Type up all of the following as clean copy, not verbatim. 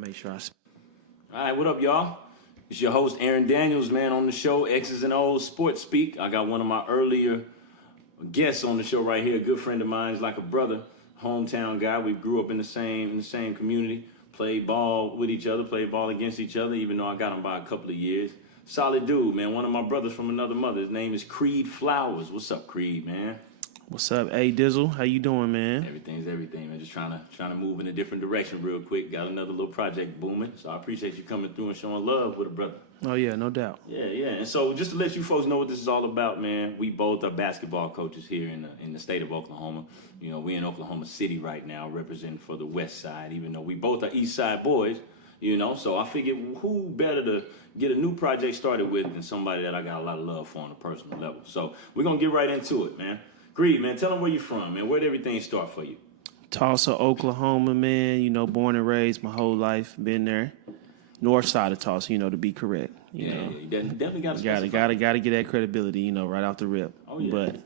Make sure I. All right, what up, y'all? It's your host, Aaron Daniels, man, on the show, X's and O's Sports Speak. I got one of my earlier guests on the show right here, a good friend of mine. He's like a brother, hometown guy. We grew up in the same community, played ball with each other, played ball against each other, even though I got him by a couple of years. Solid dude, man. One of my brothers from another mother. His name is Creed Flowers. What's up, Creed, man? What's up, A Dizzle? How you doing, man? Everything's everything, man. Just trying to move in a different direction real quick. Got another little project booming, so I appreciate you coming through and showing love with a brother. Oh yeah, no doubt. Yeah. And so just to let you folks know what this is all about, man. We both are basketball coaches here in the state of Oklahoma. You know, we in Oklahoma City right now, representing for the West Side. Even though we both are East Side boys, you know. So I figured, who better to get a new project started with than somebody that I got a lot of love for on a personal level. So we're gonna get right into it, man. Creed, man, tell them where you're from, man. Where did everything start for you? Tulsa, Oklahoma, man. You know, born and raised my whole life. Been there. North side of Tulsa, you know, to be correct. You know, you definitely got to gotta get that credibility, you know, right off the rip. Oh yeah. But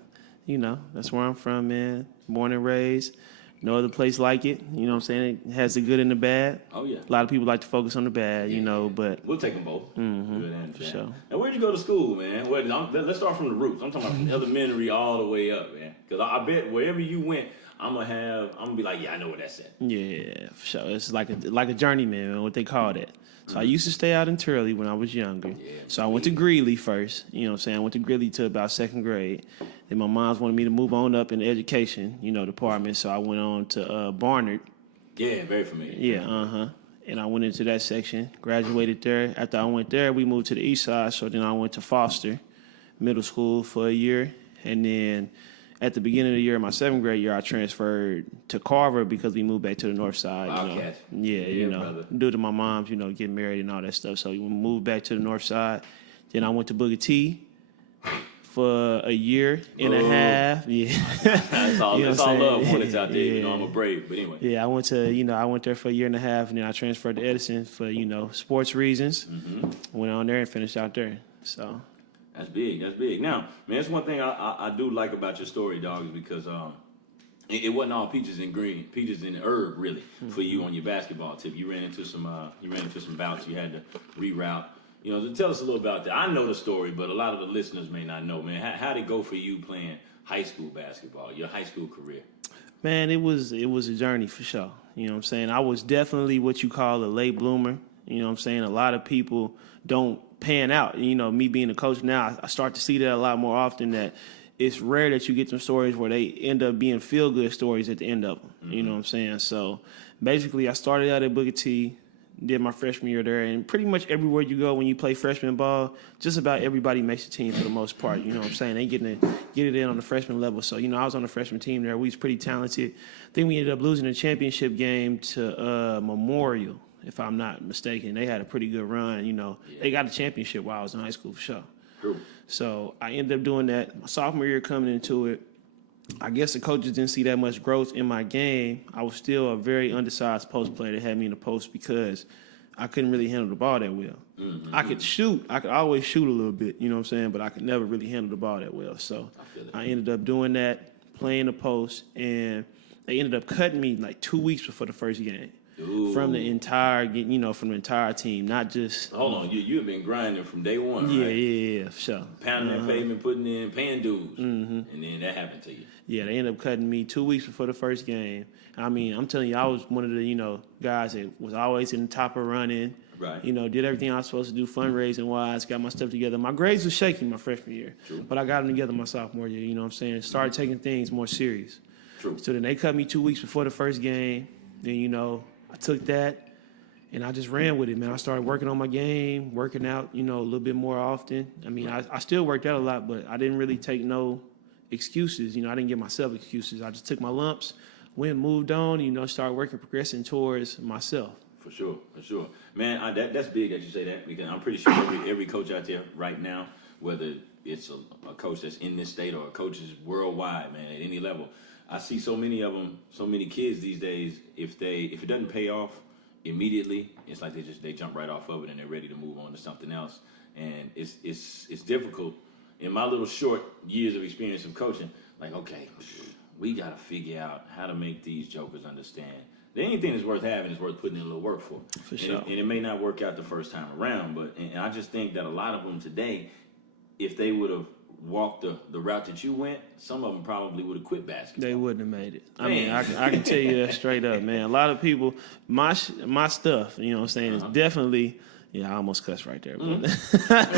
you know, that's where I'm from, man. Born and raised. No other place like it. You know what I'm saying? It has the good and the bad. Oh yeah. A lot of people like to focus on the bad, you know, but we'll take them both. Mm-hmm, good and for bad. sure. Now, where'd you go to school, man? Let's start from the roots. I'm talking about from elementary all the way up, man. Because I bet wherever you went, I'm gonna be like, yeah, I know where that's at. Yeah, for sure. It's like a journeyman, man, what they call that. So I used to stay out in Turley when I was younger. Yeah, so I went to Greeley first. You know what I'm saying? I went to Greeley till about second grade. Then my moms wanted me to move on up in the education, you know, department. So I went on to Barnard. Yeah, very familiar. Yeah, And I went into that section, graduated there. After I went there, we moved to the east side. So then I went to Foster Middle School for a year. And then at the beginning of the year, my seventh grade year, I transferred to Carver because we moved back to the north side. Wildcat. Yeah, you know, brother. due to my mom's, you know, getting married and all that stuff. So we moved back to the north side. Then I went to Booker T for a year and a half. Yeah. That's all, you know that's all love when it's out there. Yeah. You know, I'm a brave, but anyway. Yeah, I went there for a year and a half, and then I transferred to Edison for, you know, sports reasons. Mm-hmm. Went on there and finished out there. So That's big. Now, man, that's one thing I do like about your story, dog, is because it wasn't all peaches and herb, really, for you on your basketball tip. You ran into some bouts. You had to reroute. You know, so tell us a little about that. I know the story, but a lot of the listeners may not know, man. How'd it go for you playing high school basketball, your high school career? Man, it was a journey for sure. You know what I'm saying? I was definitely what you call a late bloomer. You know what I'm saying? A lot of people don't pan out. You know, me being a coach now, I start to see that a lot more often, that it's rare that you get some stories where they end up being feel-good stories at the end of them. Mm-hmm. You know what I'm saying? So basically, I started out at Booker T, did my freshman year there, and pretty much everywhere you go when you play freshman ball, just about everybody makes the team for the most part. You know what I'm saying? They get it in on the freshman level. So, you know, I was on the freshman team there. We was pretty talented. I think we ended up losing the championship game to Memorial, if I'm not mistaken. They had a pretty good run. You know, They got a championship while I was in high school for sure. True. So I ended up doing that. My sophomore year coming into it, I guess the coaches didn't see that much growth in my game. I was still a very undersized post player that had me in the post because I couldn't really handle the ball that well. Mm-hmm. I could shoot. I could always shoot a little bit, you know what I'm saying, but I could never really handle the ball that well. So I ended up doing that, playing the post, and they ended up cutting me like 2 weeks before the first game. Ooh. From the entire team, not just. Hold on, you have been grinding from day one, yeah, right? Yeah, for sure. Pounding that pavement, paying dues, and then that happened to you. Yeah, they ended up cutting me 2 weeks before the first game. I mean, I'm telling you, I was one of the guys that was always in the top of running. Right. You know, did everything I was supposed to do fundraising wise, got my stuff together. My grades were shaky my freshman year, True. But I got them together my sophomore year. You know what I'm saying? Started taking things more serious. True. So then they cut me 2 weeks before the first game. Then I took that, and I just ran with it, man. I started working on my game, working out, a little bit more often. I mean, I still worked out a lot, but I didn't really take no excuses. I didn't give myself excuses. I just took my lumps, moved on, started working, progressing towards myself. For sure. Man, that's big that you say that, because I'm pretty sure every coach out there right now, whether it's a coach that's in this state or a coach is worldwide, man, at any level, I see so many of them, so many kids these days, if it doesn't pay off immediately, it's like they jump right off of it and they're ready to move on to something else. And it's difficult. In my little short years of experience of coaching, like, okay, we got to figure out how to make these jokers understand anything that's worth having is worth putting in a little work for. For sure. And it may not work out the first time around, but and I just think that a lot of them today, if they would have walked the route that you went, some of them probably would have quit basketball. They wouldn't have made it. I mean, I can tell you that straight up, man. A lot of people, my stuff, you know what I'm saying, is definitely. Yeah, I almost cussed right there. But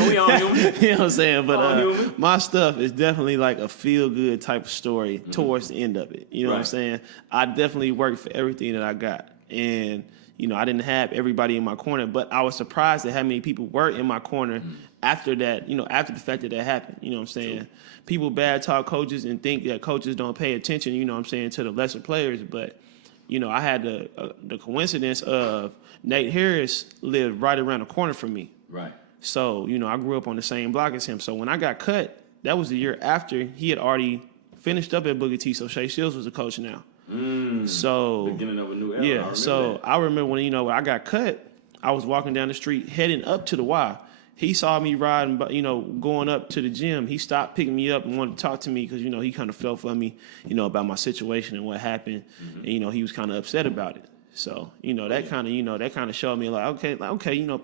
We all human. you know what I'm saying? All human. But my stuff is definitely like a feel-good type of story towards the end of it. You know what I'm saying? I definitely worked for everything that I got. And, you know, I didn't have everybody in my corner, but I was surprised at how many people were in my corner after that, you know, after the fact that happened. You know what I'm saying? True. People bad talk coaches and think that coaches don't pay attention, you know what I'm saying, to the lesser players. But, you know, I had the coincidence of Nate Harris lived right around the corner from me. Right. So, you know, I grew up on the same block as him. So when I got cut, that was the year after he had already finished up at Booker T. So Shea Shields was the coach now. So beginning of a new era. Yeah. I remember when, you know, when I got cut, I was walking down the street heading up to the Y. He saw me riding, you know, going up to the gym. He stopped picking me up and wanted to talk to me because, you know, he kind of felt for me, you know, about my situation and what happened. And, you know, he was kind of upset about it. So, you know, that kind of showed me like, okay, you know,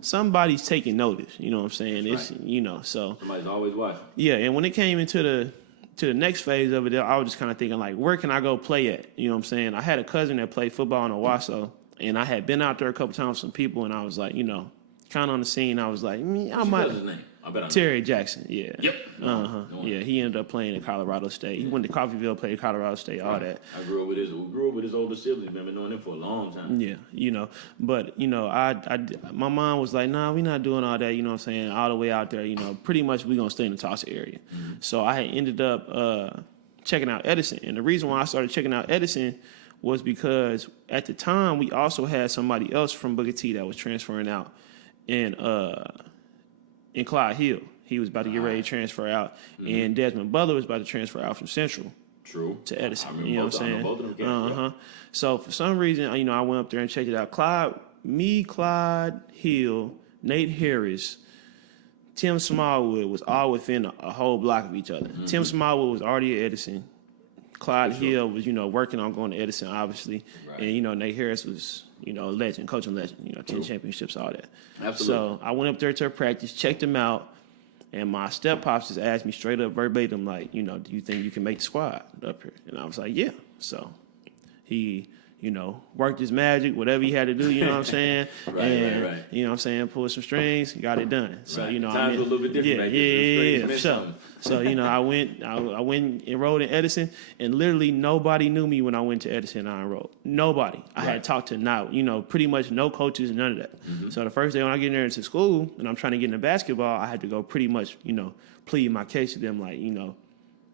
somebody's taking notice, you know what I'm saying? It's, you know, so. Somebody's always watching. Yeah, and when it came into the next phase of it, I was just kind of thinking like, where can I go play at? You know what I'm saying? I had a cousin that played football in Owasso, and I had been out there a couple times with some people, and I was like, you know, kind of on the scene. I was like, I might. What's his name? I bet I know. Terry Jackson, yeah. Yep. Yeah, he ended up playing at Colorado State. He went to Coffeyville, played Colorado State, all that. I grew up with his older siblings. Been knowing them for a long time. Yeah, you know, but you know, my mom was like, nah, we're not doing all that. You know what I'm saying? All the way out there, you know, pretty much we're gonna stay in the Tulsa area. So I had ended up checking out Edison, and the reason why I started checking out Edison was because at the time we also had somebody else from Booker T that was transferring out, in Clyde Hill. He was about to get ready to transfer out, and Desmond Butler was about to transfer out from Central. True. To Edison. You know what I'm saying? Both of them So for some reason, you know, I went up there and checked it out. Clyde Hill, Nate Harris, Tim Smallwood was all within a whole block of each other. Tim Smallwood was already at Edison. Clyde Hill was, you know, working on going to Edison, obviously. Right. And, you know, Nate Harris was, you know, a legend, coaching legend, you know, 10 championships, all that. Absolutely. So I went up there to a practice, checked him out, and my step-pops just asked me straight up verbatim, like, you know, do you think you can make the squad up here? And I was like, yeah. So he, you know, worked his magic, whatever he had to do, you know what I'm saying? Right. You know what I'm saying? Pulled some strings, got it done. So, you know, times were a little bit different. Yeah, for sure. So, you know, I went enrolled in Edison, and literally nobody knew me when I went to Edison and I enrolled. Nobody. I had talked to pretty much no coaches, none of that. So the first day when I get in there into school and I'm trying to get into basketball, I had to go pretty much, you know, plead my case to them like, you know,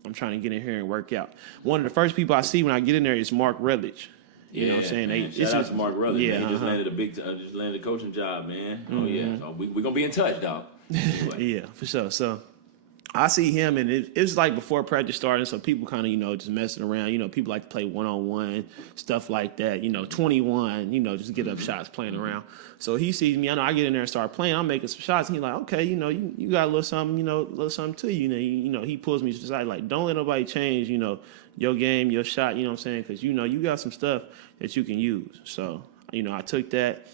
I'm trying to get in here and work out. One of the first people I see when I get in there is Mark Rutledge. You know what I'm saying? Shout out to Mark Rutledge. Yeah, man. He just landed a coaching job, man. Oh yeah, so we're gonna be in touch, dog. Anyway. Yeah, for sure. So I see him, and it was like before practice started, so people kind of, you know, just messing around. You know, people like to play one-on-one, stuff like that. You know, 21, you know, just get up shots playing around. So he sees me. I know I get in there and start playing. I'm making some shots, and he's like, okay, you know, you got a little something, you know, a little something to you. You know, he pulls me to the side, like, don't let nobody change, you know, your game, your shot, you know what I'm saying? Because, you know, you got some stuff that you can use. So, you know, I took that.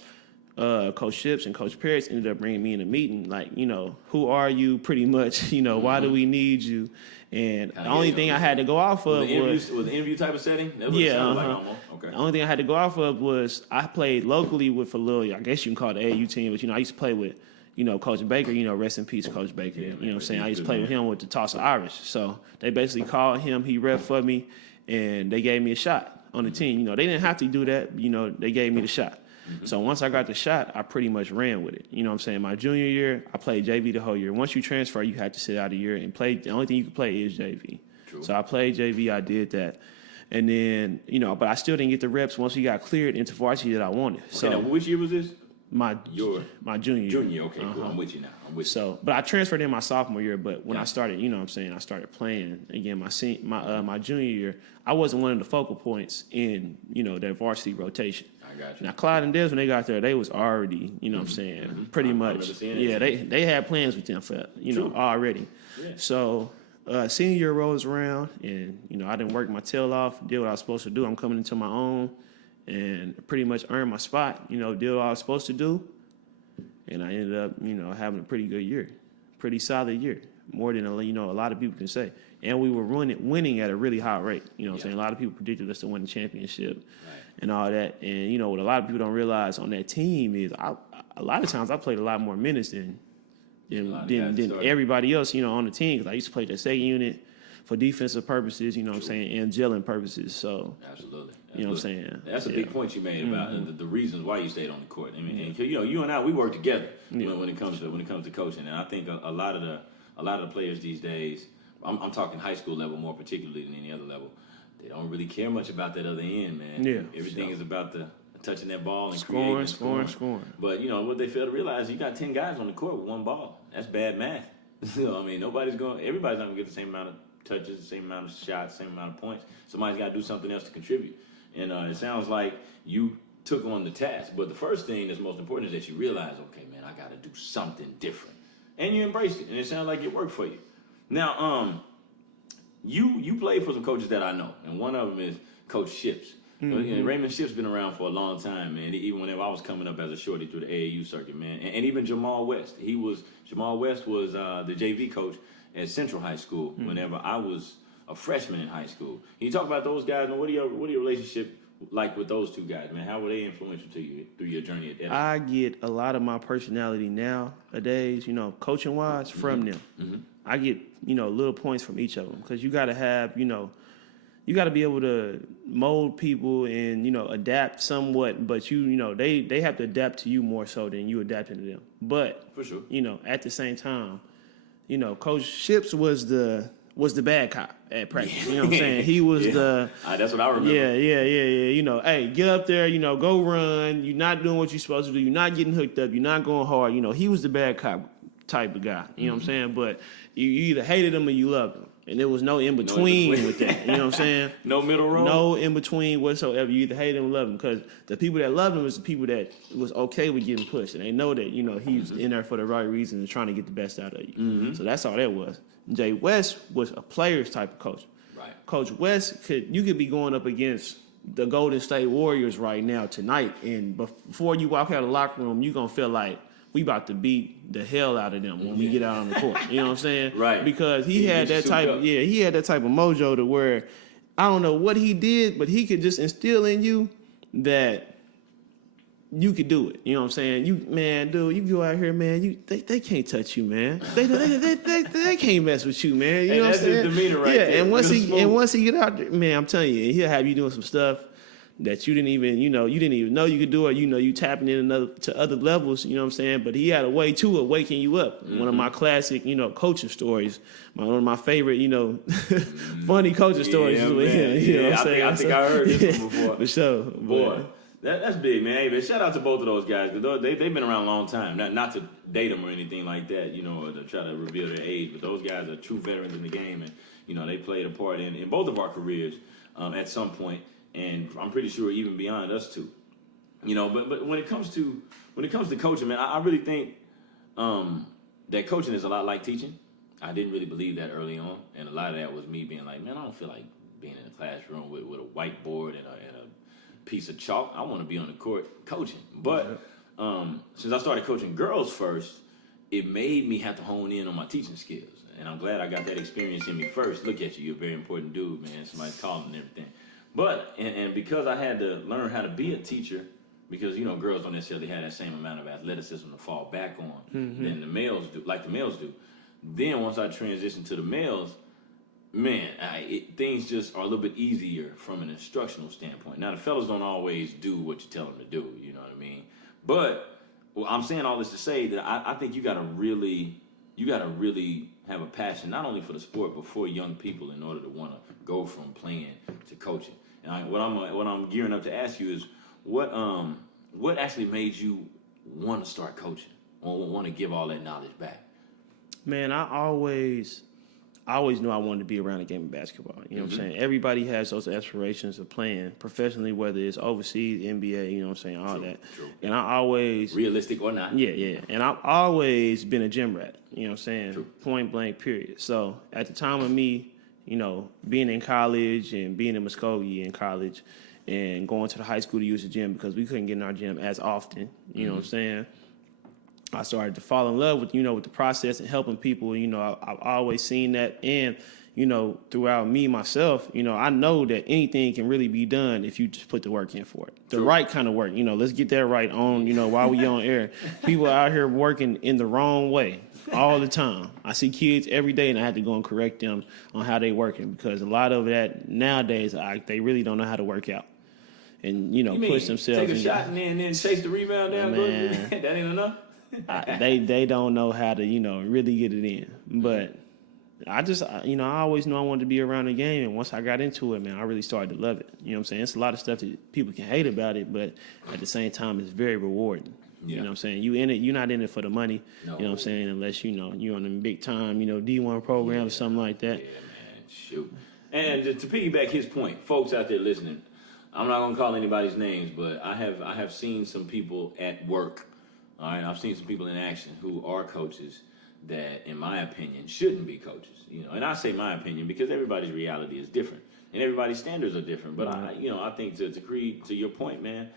Coach Ships and Coach Paris ended up bringing me in a meeting, like, you know, who are you pretty much, you know, why do we need you? And the only thing I had to go off of was an interview type of setting? That like almost. Okay. The only thing I had to go off of was I played locally with a little, I guess you can call it the AU team, but, you know, I used to play with, you know, Coach Baker, you know, rest in peace, Coach Baker. You know what I'm saying? I used to play with him with the Tulsa Irish. So they basically called him, he rep for me, and they gave me a shot on the team. You know, they didn't have to do that, you know, they gave me the shot. So once I got the shot, I pretty much ran with it. You know what I'm saying? My junior year, I played JV the whole year. Once you transfer, you had to sit out a year and play. The only thing you could play is JV. True. So I played JV. I did that. And then, you know, but I still didn't get the reps once we got cleared into varsity that I wanted. Okay, So now, which year was this? My junior year. Junior, okay, cool. I'm with you now. So, but I transferred in my sophomore year. But when I started, you know what I'm saying, I started playing again my junior year. I wasn't one of the focal points in, you know, that varsity rotation. I got you. Now, Clyde and Des, when they got there, they was already, you know what I'm saying, pretty much. Yeah, they had plans with them for, you know, already. Yeah. So, senior year rolls around, and, you know, I didn't work my tail off, did what I was supposed to do. I'm coming into my own. and pretty much earned my spot. Did what I was supposed to do, and I ended up having a pretty good year, pretty solid year, more than a lot of people can say. And we were winning at a really high rate. I'm saying? A lot of people predicted us to win the championship and all that. And what a lot of people don't realize on that team is a lot of times I played a lot more minutes than everybody else, on the team. 'Cause I used to play that second unit for defensive purposes, and gelling purposes. So absolutely. You know what I'm saying? That's a big point you made about the reasons why you stayed on the court. I mean, and, you and I, we work together when it comes to coaching. And I think a lot of the players these days, I'm talking high school level more particularly than any other level, they don't really care much about that other end, man. Yeah, everything is about the touching that ball and scoring. But what they fail to realize, you got 10 guys on the court with one ball. That's bad math. Everybody's not gonna get the same amount of touches, the same amount of shots, same amount of points. Somebody's got to do something else to contribute. And it sounds like you took on the task. But the first thing that's most important is that you realize, okay, man, I got to do something different. And you embraced it. And it sounds like it worked for you. Now, you played for some coaches that I know. And one of them is Coach Ships. Raymond Ships been around for a long time, man. Even whenever I was coming up as a shorty through the AAU circuit, man. And even Jamal West. Jamal West was the JV coach at Central High School whenever I was a freshman in high school. Can you talk about those guys, and what are your relationship like with those two guys, man? How were they influential to you through your journey at Edison? I get a lot of my personality nowadays, coaching wise, from them. I get little points from each of them, because you got to have you got to be able to mold people and adapt somewhat, but they have to adapt to you more so than you adapting to them. But for sure, at the same time, Coach Ships was the bad cop at practice. You know what I'm saying? He was that's what I remember. Yeah. Hey, get up there, go run. You're not doing what you're supposed to do. You're not getting hooked up. You're not going hard. He was the bad cop type of guy. You know what I'm saying? But you either hated him or you loved him. And there was no in between with that. You know what I'm saying? No middle road? No in between whatsoever. You either hate him or love him. Because the people that loved him was the people that was okay with getting pushed. And they know that, he's in there for the right reason and trying to get the best out of you. So that's all that was. Jay West was a player's type of coach. Right. Coach West, you could be going up against the Golden State Warriors right now tonight. And before you walk out of the locker room, you're going to feel like, we about to beat the hell out of them when we get out on the court. You know what I'm saying? Right. Because he had that type of mojo to where I don't know what he did, but he could just instill in you that you could do it. You know what I'm saying? You go out here, man, they can't touch you, man. They can't mess with you, man. You know what I'm saying? That's his demeanor right there. Yeah, and once he get out there, man, I'm telling you, he'll have you doing some stuff that you didn't even know you could do, or you tapping in to other levels, you know what I'm saying? But he had a way to waking you up. One of my classic, coaching stories, one of my favorite, funny coaching stories is with him. You know what I'm saying? I think I heard this one before. For sure. Boy, that's big, man. Hey, man, shout out to both of those guys, because they've been around a long time. Not to date them or anything like that, or to try to reveal their age, but those guys are true veterans in the game, and, they played a part in both of our careers at some point. And I'm pretty sure even beyond us too, But when it comes to coaching, man, I really think that coaching is a lot like teaching. I didn't really believe that early on, and a lot of that was me being like, man, I don't feel like being in a classroom with a whiteboard and a piece of chalk. I want to be on the court coaching. But since I started coaching girls first, it made me have to hone in on my teaching skills, and I'm glad I got that experience in me first. Look at you, you're a very important dude, man. Somebody's calling and everything. But, and because I had to learn how to be a teacher, because, girls don't necessarily have that same amount of athleticism to fall back on than the males do, like the males do. Then once I transitioned to the males, man, things just are a little bit easier from an instructional standpoint. Now, the fellas don't always do what you tell them to do, you know what I mean? But I'm saying all this to say that I think you got to really have a passion, not only for the sport, but for young people in order to want to go from playing to coaching. And what I'm gearing up to ask you is, what actually made you want to start coaching or want to give all that knowledge back? Man, I always knew I wanted to be around the game of basketball. You know what I'm saying? Everybody has those aspirations of playing professionally, whether it's overseas, NBA, you know what I'm saying, all that. True. And I always... Realistic or not. Yeah. And I've always been a gym rat, you know what I'm saying? True. Point blank, period. So at the time of me, being in college and being in Muskogee in college and going to the high school to use the gym because we couldn't get in our gym as often. You know what I'm saying? I started to fall in love with, with the process and helping people. I've always seen that. And, throughout me, myself, I know that anything can really be done if you just put the work in for it. The right kind of work. Let's get that right on, while we on air. People out here working in the wrong way all the time. I see kids every day and I have to go and correct them on how they working because a lot of that nowadays, they really don't know how to work out. And, push themselves. Take a shot and then chase the rebound down. Man, that ain't enough. They don't know how to, really get it in. But I always knew I wanted to be around the game. And once I got into it, man, I really started to love it. You know what I'm saying? It's a lot of stuff that people can hate about it, but at the same time, it's very rewarding. Yeah. You know what I'm saying? You in it, you're not in it for the money. No. You know what I'm saying? Unless, you're on the big time, D1 program or something like that. Yeah, man. Shoot. And to piggyback his point, folks out there listening, I'm not going to call anybody's names, but I have seen some people at work. All right, I've seen some people in action who are coaches that, in my opinion, shouldn't be coaches. And I say my opinion because everybody's reality is different and everybody's standards are different. But I think to Creed, to your point, man,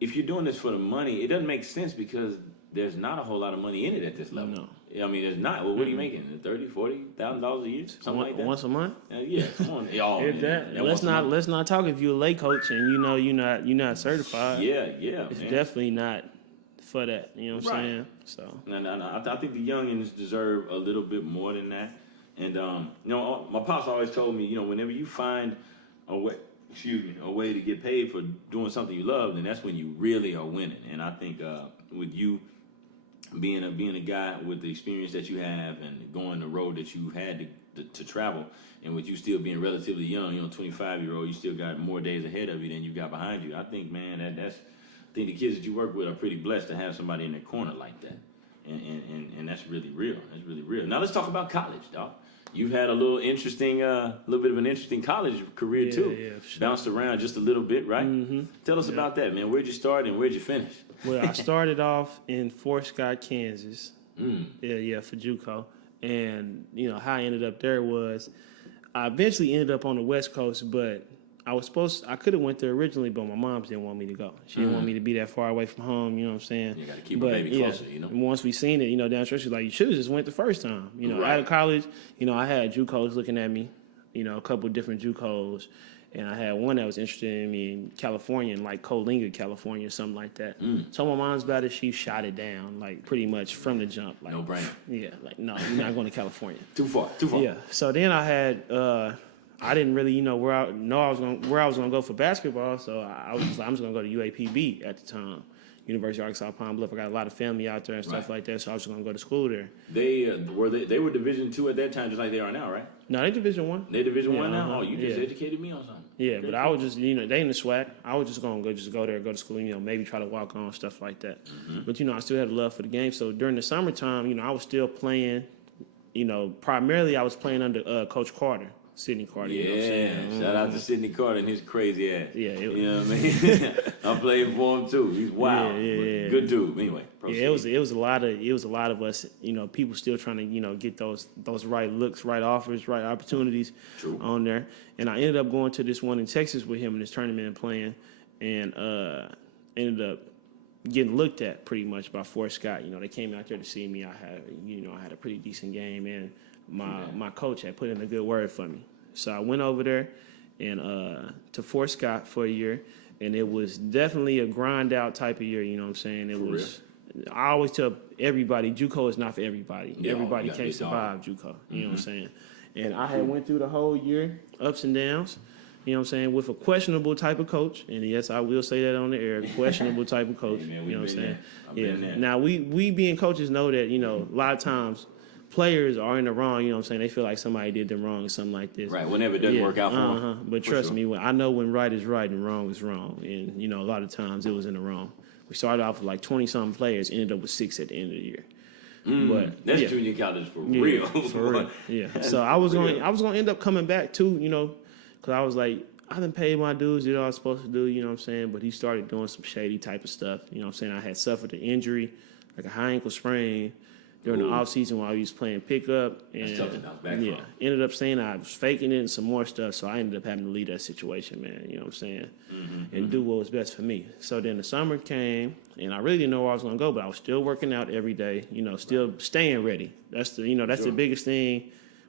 if you're doing this for the money, it doesn't make sense because there's not a whole lot of money in it at this level. No. I mean, there's not. Well, what are you making? $30,000-$40,000 a year, something like that. Once a month? Yeah, come on, y'all. Let's not talk if you're a lay coach and you're not certified. Yeah, it's definitely not for that. You know what I'm saying? So no. I think the youngins deserve a little bit more than that. And my pops always told me, whenever you find a way to get paid for doing something you love, then that's when you really are winning. And I think with you being a guy with the experience that you have and going the road that you had to travel, and with you still being relatively young, 25-year-old, you still got more days ahead of you than you got behind you. I think, man, I think the kids that you work with are pretty blessed to have somebody in their corner like that. And that's really real. That's really real. Now let's talk about college, dog. You've had a little bit of an interesting college career too. Yeah, for sure. Bounced around just a little bit, right? Mm-hmm. Tell us about that, man. Where'd you start and where'd you finish? Well, I started off in Fort Scott, Kansas. Yeah, for JUCO. And, how I ended up there was I eventually ended up on the West Coast, but I could have went there originally, but my mom didn't want me to go. She didn't want me to be that far away from home, you know what I'm saying? You got to keep the baby closer, Once we seen it, down the street, she was like, you should have just went the first time. Right. Out of college, I had JUCOs looking at me, a couple of different JUCOs, and I had one that was interested in me in California, in like Coalinga, California, or something like that. So my mom's about it, she shot it down, like pretty much from the jump. Like, no brainer. Yeah, like, no, you're not going to California. Too far. Yeah, so then I had... I didn't really, where I was gonna go for basketball. So I was just like, I'm just gonna go to UAPB at the time, University of Arkansas Pine Bluff. I got a lot of family out there and stuff like that, so I was just gonna go to school there. They were Division II at that time, just like they are now, right? No, they Division I. They Division I now. Oh, you just educated me on something. Yeah, but I was just, they in the SWAC. I was just gonna go there, go to school, maybe try to walk on stuff like that. But I still had a love for the game. So during the summertime, I was still playing. Primarily I was playing under Coach Carter. Sidney Carter. Yeah, shout out to Sidney Carter and his crazy ass. Yeah, you know what I mean. I played for him too. He's wild. Yeah. Good dude. Anyway, proceed. Yeah, it was a lot of us. People still trying to get those right looks, right offers, right opportunities on there. And I ended up going to this one in Texas with him in this tournament and playing, and ended up getting looked at pretty much by Fort Scott. They came out there to see me. I had a pretty decent game and. My coach had put in a good word for me. So I went over there and to Fort Scott for a year, and it was definitely a grind out type of year, you know what I'm saying? I always tell everybody, JUCO is not for everybody. Yeah, everybody can't survive JUCO, you know what I'm saying? And I had went through the whole year, ups and downs, you know what I'm saying, with a questionable type of coach. And yes, I will say that on the air, questionable type of coach, you know what I'm saying? Yeah. Now, we being coaches know that, a lot of times, players are in the wrong, you know what I'm saying? They feel like somebody did them wrong or something like this. Right, whenever it doesn't work out for them. But trust me, I know when right is right and wrong is wrong. And, a lot of times it was in the wrong. We started off with like 20-something players, ended up with 6 at the end of the year. But that's junior college for real. For real, yeah. So I was going to end up coming back too, because I was like, I done paid my dues, did all I was supposed to do, you know what I'm saying? But he started doing some shady type of stuff, you know what I'm saying? I had suffered an injury, like a high ankle sprain, during the Ooh. off season while I was playing pickup. And That's tough to bounce back yeah, from. ended up saying I was faking it and some more stuff, so I ended up having to leave that situation, man. You know what I'm saying? And do what was best for me. So then the summer came, and I really didn't know where I was gonna go, but I was still working out every day. You know, still staying ready. That's the biggest thing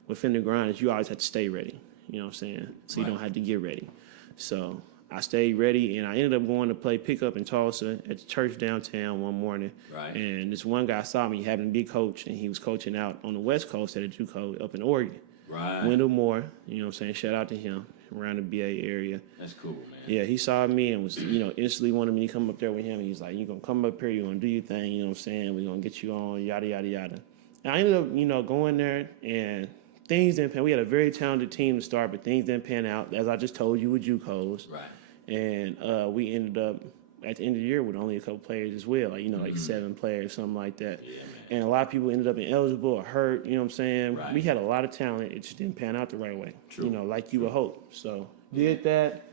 within the grind is you always have to stay ready. You know what I'm saying? So you don't have to get ready. So I stayed ready, and I ended up going to play pickup in Tulsa at the church downtown one morning. Right. And this one guy saw me having to be coach, and he was coaching out on the West Coast at a JUCO up in Oregon. Right. Wendell Moore, you know what I'm saying? Shout out to him around the BA area. That's cool, man. Yeah, he saw me and was, instantly wanted me to come up there with him. He's like, "You gonna come up here, you gonna do your thing, you know what I'm saying? We're gonna get you on, yada, yada, yada." And I ended up, going there, and things didn't pan. We had a very talented team to start, but things didn't pan out, as I just told you, with JUCOs. Right. And we ended up at the end of the year with only a couple players as well, like 7 players, something like that. Yeah, man. And a lot of people ended up ineligible or hurt, you know what I'm saying? Right. We had a lot of talent. It just didn't pan out the right way, True. like you would hope. So did that,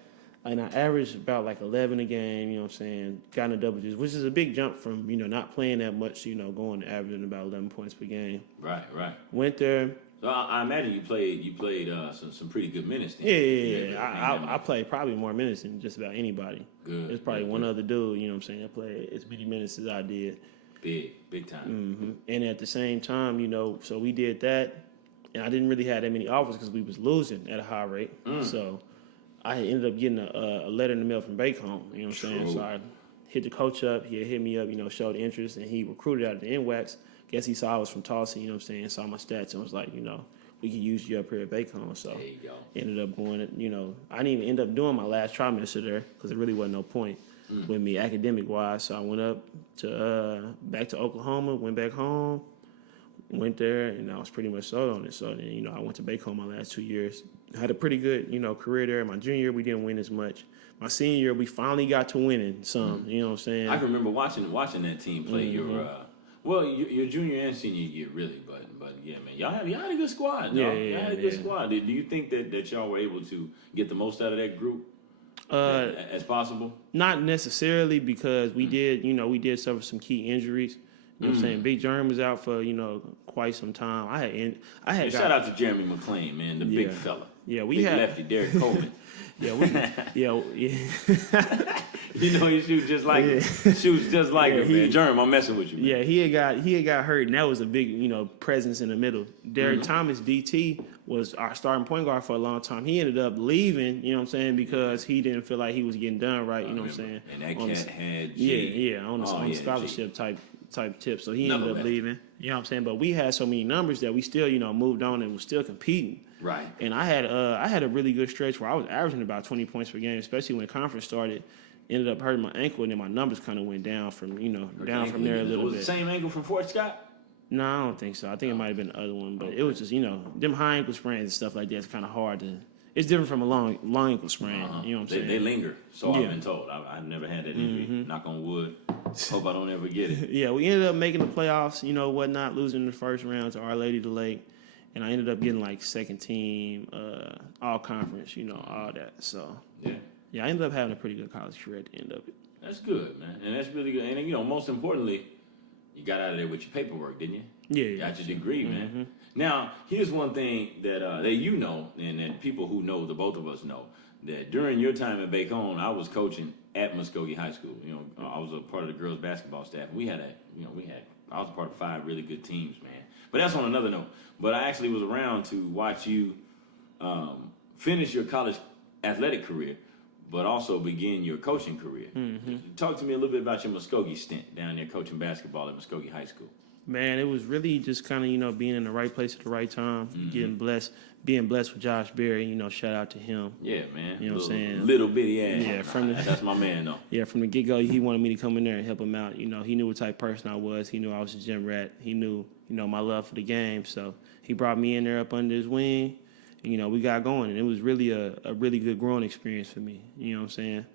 and I averaged about like 11 a game, you know what I'm saying? Got in the double digits, which is a big jump from, not playing that much, going to averaging about 11 points per game. Right. Went there. So I imagine you played some pretty good minutes then. Yeah. I played probably more minutes than just about anybody. Good. There's probably one other dude, you know what I'm saying, that played as many minutes as I did. Big time. And at the same time, so we did that, and I didn't really have that many offers because we was losing at a high rate. So I ended up getting a letter in the mail from Bacon, you know what I'm saying? So I hit the coach up. He had hit me up, showed interest, and he recruited out of the NWACs. Guess he saw I was from Tulsa, you know what I'm saying, saw my stats and was like, we can use you up here at Bacon. So There you go. ended up going, I didn't even end up doing my last trimester there because there really wasn't no point with me academic-wise. So I went up to back to Oklahoma, went back home, went there, and I was pretty much sold on it. So then, I went to Bacon my last 2 years. Had a pretty good, career there. My junior year, we didn't win as much. My senior year, we finally got to winning some, you know what I'm saying? I can remember watching that team play your junior and senior year, really, but yeah, man, y'all had a good squad. Y'all had a good squad. Do you think that y'all were able to get the most out of that group as possible? Not necessarily, because we did suffer some key injuries. You know what I'm saying? Big Jerm was out for, quite some time. I had shout out to Jeremy McClain, man, the big fella. Yeah, we big had lefty Derek Coleman. yeah. He shoots just like him. Shoots just like him, man. Jerm, I'm messing with you, man. Yeah, he had got hurt, and that was a big, presence in the middle. Derek Thomas, DT, was our starting point guard for a long time. He ended up leaving, you know what I'm saying, because he didn't feel like he was getting done right, you know what I'm saying. And that cat had G. on the scholarship type tip. So he ended up lefty. leaving. You know what I'm saying? But we had so many numbers that we still, moved on and was still competing. Right. And I had a really good stretch where I was averaging about 20 points per game, especially when conference started. Ended up hurting my ankle, and then my numbers kind of went down from, down from there a little bit. Was it the same ankle from Fort Scott? No, I don't think so. I think it might have been the other one, but it was just, them high ankle sprains and stuff like that. It's kind of hard to. It's different from a long ankle sprain. You know what I'm saying? They linger, so I've been told. I've never had that injury. Knock on wood. Hope I don't ever get it. Yeah, we ended up making the playoffs, whatnot, losing in the first round to Our Lady of the Lake. And I ended up getting like second team, all conference, all that. So, yeah, I ended up having a pretty good college career at the end of it. That's good, man. And that's really good. And, most importantly, you got out of there with your paperwork, didn't you? Yeah. Got your degree, man. Now, here's one thing that and that people who know, the both of us know, that during your time at Bacon, I was coaching at Muskogee High School. I was a part of the girls basketball staff. I was a part of 5 really good teams, man. But that's on another note. But I actually was around to watch you finish your college athletic career, but also begin your coaching career. Talk to me a little bit about your Muskogee stint down there coaching basketball at Muskogee High School. Man, it was really just kind of, being in the right place at the right time, being blessed with Josh Berry, shout out to him. Yeah, man. You know what I'm saying? Little bitty ass. Yeah, that's my man, though. Yeah, from the get-go, he wanted me to come in there and help him out. He knew what type of person I was. He knew I was a gym rat. He knew, my love for the game. So he brought me in there up under his wing, and, we got going. And it was really a really good growing experience for me. You know what I'm saying?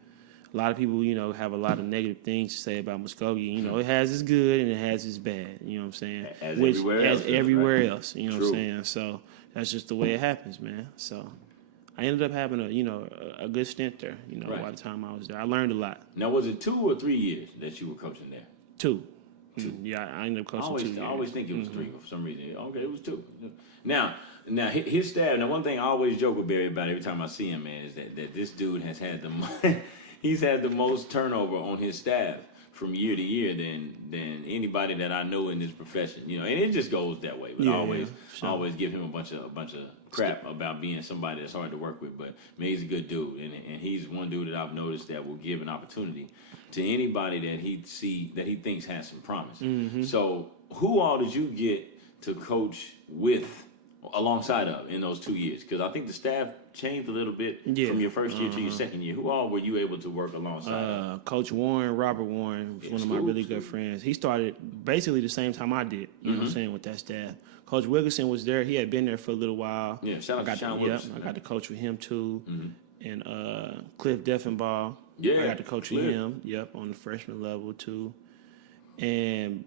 A lot of people, have a lot of negative things to say about Muskogee. It has its good and it has its bad. You know what I'm saying? As everywhere else. You know what I'm saying? So that's just the way it happens, man. So I ended up having a good stint there. By the time I was there, I learned a lot. Now, was it 2 or 3 years that you were coaching there? 2. 2. Yeah, I ended up coaching 2 years. I always think it was 3 for some reason. Okay, it was 2. Now his staff. Now, one thing I always joke with Barry about every time I see him, man, is that this dude has had he's had the most turnover on his staff from year to year than anybody that I know in this profession. And it just goes that way. But I always give him a bunch of crap about being somebody that's hard to work with. But man, he's a good dude, and he's one dude that I've noticed that will give an opportunity to anybody that he thinks has some promise. So who all did you get to coach with alongside of in those 2 years? Because I think the staff changed a little bit from your first year to your second year. Who all were you able to work alongside? Coach Warren, Robert Warren, was one of my really good friends. He started basically the same time I did, you know what I'm saying, with that staff. Coach Wilkerson was there. He had been there for a little while. Yeah, shout out to Sean Wilkerson. I got to coach with him too. And Cliff Deffenbaugh. Yeah, I got to coach with him, on the freshman level too. And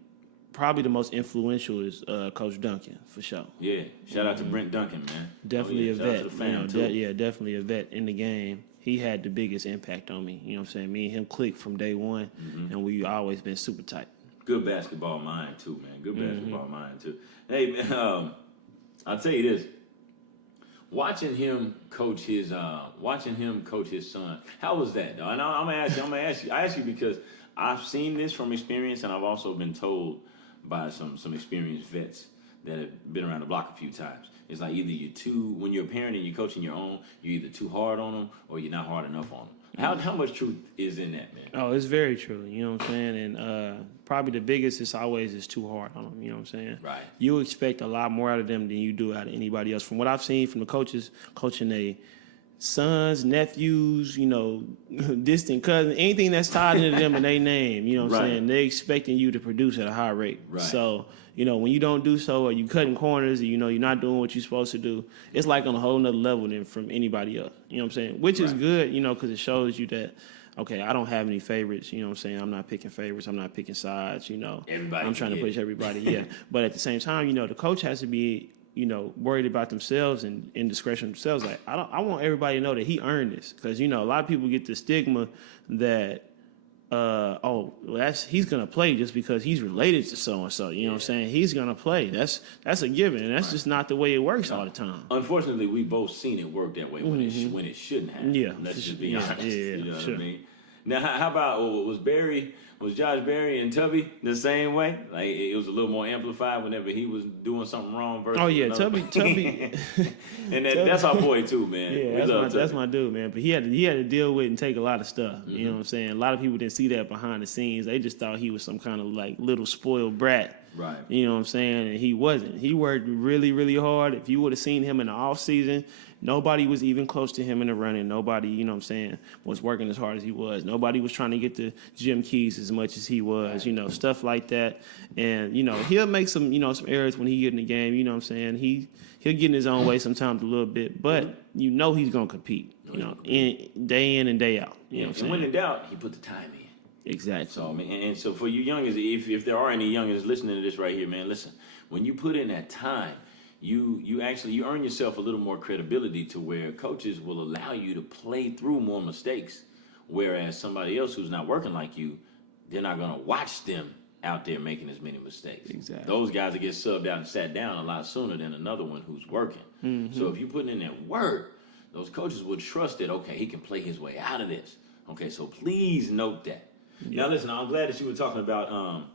probably the most influential is Coach Duncan, for sure. Yeah, shout out to Brent Duncan, man. Definitely a vet. Shout out to the fam, too. Definitely a vet in the game. He had the biggest impact on me. You know what I'm saying? Me and him clicked from day one, and we always been super tight. Good basketball mind, too, man. Good basketball mind, too. Hey, man, I'll tell you this. Watching him coach his son, how was that, though? And I'm gonna ask you. I ask you because I've seen this from experience, and I've also been told by some experienced vets that have been around the block a few times. It's like either when you're a parent and you're coaching your own, you're either too hard on them or you're not hard enough on them. How much truth is in that, man? Oh, it's very true. You know what I'm saying? And probably the biggest is too hard on them. You know what I'm saying? Right. You expect a lot more out of them than you do out of anybody else. From what I've seen from the coaches coaching their sons, nephews, distant cousins, anything that's tied into them and their name, you know what I'm saying? They're expecting you to produce at a high rate. Right. So, when you don't do so or you cutting corners, or, you're not doing what you're supposed to do, it's like on a whole nother level than from anybody else. You know what I'm saying? Which is good, because it shows you that, okay, I don't have any favorites. You know what I'm saying? I'm not picking favorites. I'm not picking sides, Everybody I'm trying to push everybody, But at the same time, the coach has to be worried about themselves and in discretion themselves. Like, I want everybody to know that he earned this. Because, a lot of people get the stigma that, he's going to play just because he's related to so-and-so. You know what I'm saying? He's going to play. That's a given. And that's just not the way it works all the time. Unfortunately, we both seen it work that way when it shouldn't have. Yeah. Let's just be honest. Yeah, you know what sure. I mean? Now, how about, was Josh Berry and Tubby the same way? Like, it was a little more amplified whenever he was doing something wrong versus Tubby. And that's our boy too, man. Yeah, that's my dude, man. But he had to deal with and take a lot of stuff. You know what I'm saying? A lot of people didn't see that behind the scenes. They just thought he was some kind of like little spoiled brat. Right. You know what I'm saying? And he wasn't. He worked really, really hard. If you would have seen him in the off season, nobody was even close to him in the running. Nobody, you know what I'm saying, was working as hard as he was. Nobody was trying to get the gym keys as much as he was, stuff like that. And, he'll make some, some errors when he get in the game, you know what I'm saying? He'll get in his own way sometimes a little bit, but he's going to compete, day in and day out. You know what I'm saying? And when in doubt, he put the time in. Exactly. So, I mean, and so for you youngins, if there are any youngins listening to this right here, man, listen, when you put in that time, you earn yourself a little more credibility to where coaches will allow you to play through more mistakes, whereas somebody else who's not working like you, they're not going to watch them out there making as many mistakes. Exactly. Those guys that get subbed out and sat down a lot sooner than another one who's working. So if you're putting in that work, those coaches would trust that, okay, he can play his way out of this. Okay, so please note that. Now, listen, I'm glad that you were talking about,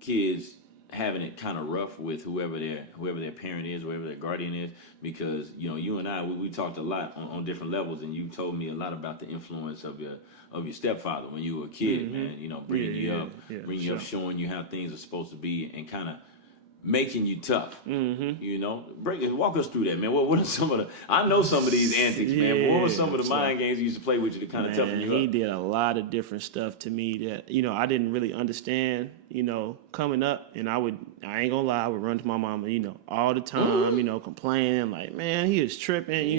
kids having it kind of rough with whoever their parent is, whoever their guardian is, because, you and I, we talked a lot on different levels, and you told me a lot about the influence of your stepfather when you were a kid, man, bringing you up, showing you how things are supposed to be, and kind of making you tough. Walk us through that, man. What are some of the? I know some of these antics, man. But what were some of the mind games you used to play with you to kind of toughen you up? He did a lot of different stuff to me that I didn't really understand. Coming up, and I ain't gonna lie, I would run to my mama, all the time, complaining like, man, he is tripping,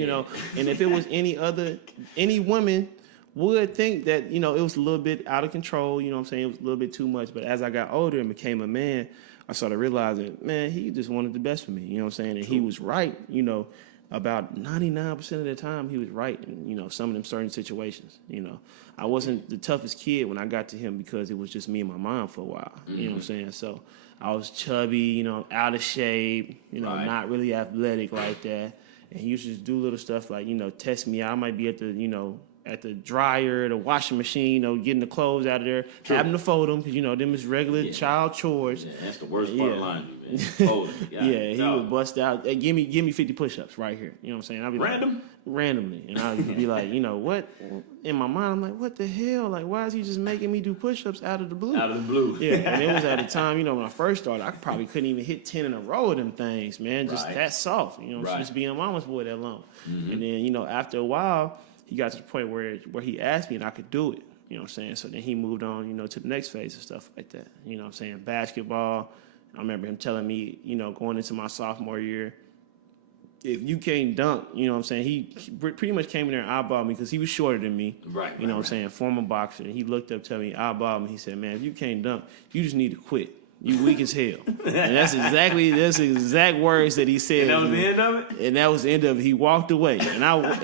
And if it was any woman would think that it was a little bit out of control. You know what I'm saying? It was a little bit too much. But as I got older and became a man, I started realizing, man, he just wanted the best for me, you know what I'm saying? And he was right, about 99% of the time he was right in, some of them certain situations. I wasn't the toughest kid when I got to him because it was just me and my mom for a while. You know what I'm saying? So I was chubby, out of shape, not really athletic like that. And he used to just do little stuff like, test me out. I might be at the dryer, the washing machine, getting the clothes out of there, having to fold them because, them is regular child chores. Yeah, that's the worst part of laundry, man. Folding. Yeah, he would bust out, hey, give me 50 push-ups right here. You know what I'm saying? I'd be randomly. And I'd be like, what? In my mind, I'm like, what the hell? Like, why is he just making me do push-ups out of the blue? Out of the blue. Yeah, and it was at a time, when I first started, I probably couldn't even hit 10 in a row of them things, man. Just that soft. Just being a mama's boy that long. And then, after a while, he got to the point where he asked me and I could do it. You know what I'm saying? So then he moved on, to the next phase and stuff like that. You know what I'm saying? Basketball. I remember him telling me, going into my sophomore year, if you can't dunk, you know what I'm saying? He pretty much came in there and eyeballed me because he was shorter than me. Right. You know what I'm saying? Former boxer. And he looked up to me, eyeballed me. He said, man, if you can't dunk, you just need to quit. You weak as hell. And that's the exact words that he said. And that was the end of it? And that was the end of it. He walked away. And I looked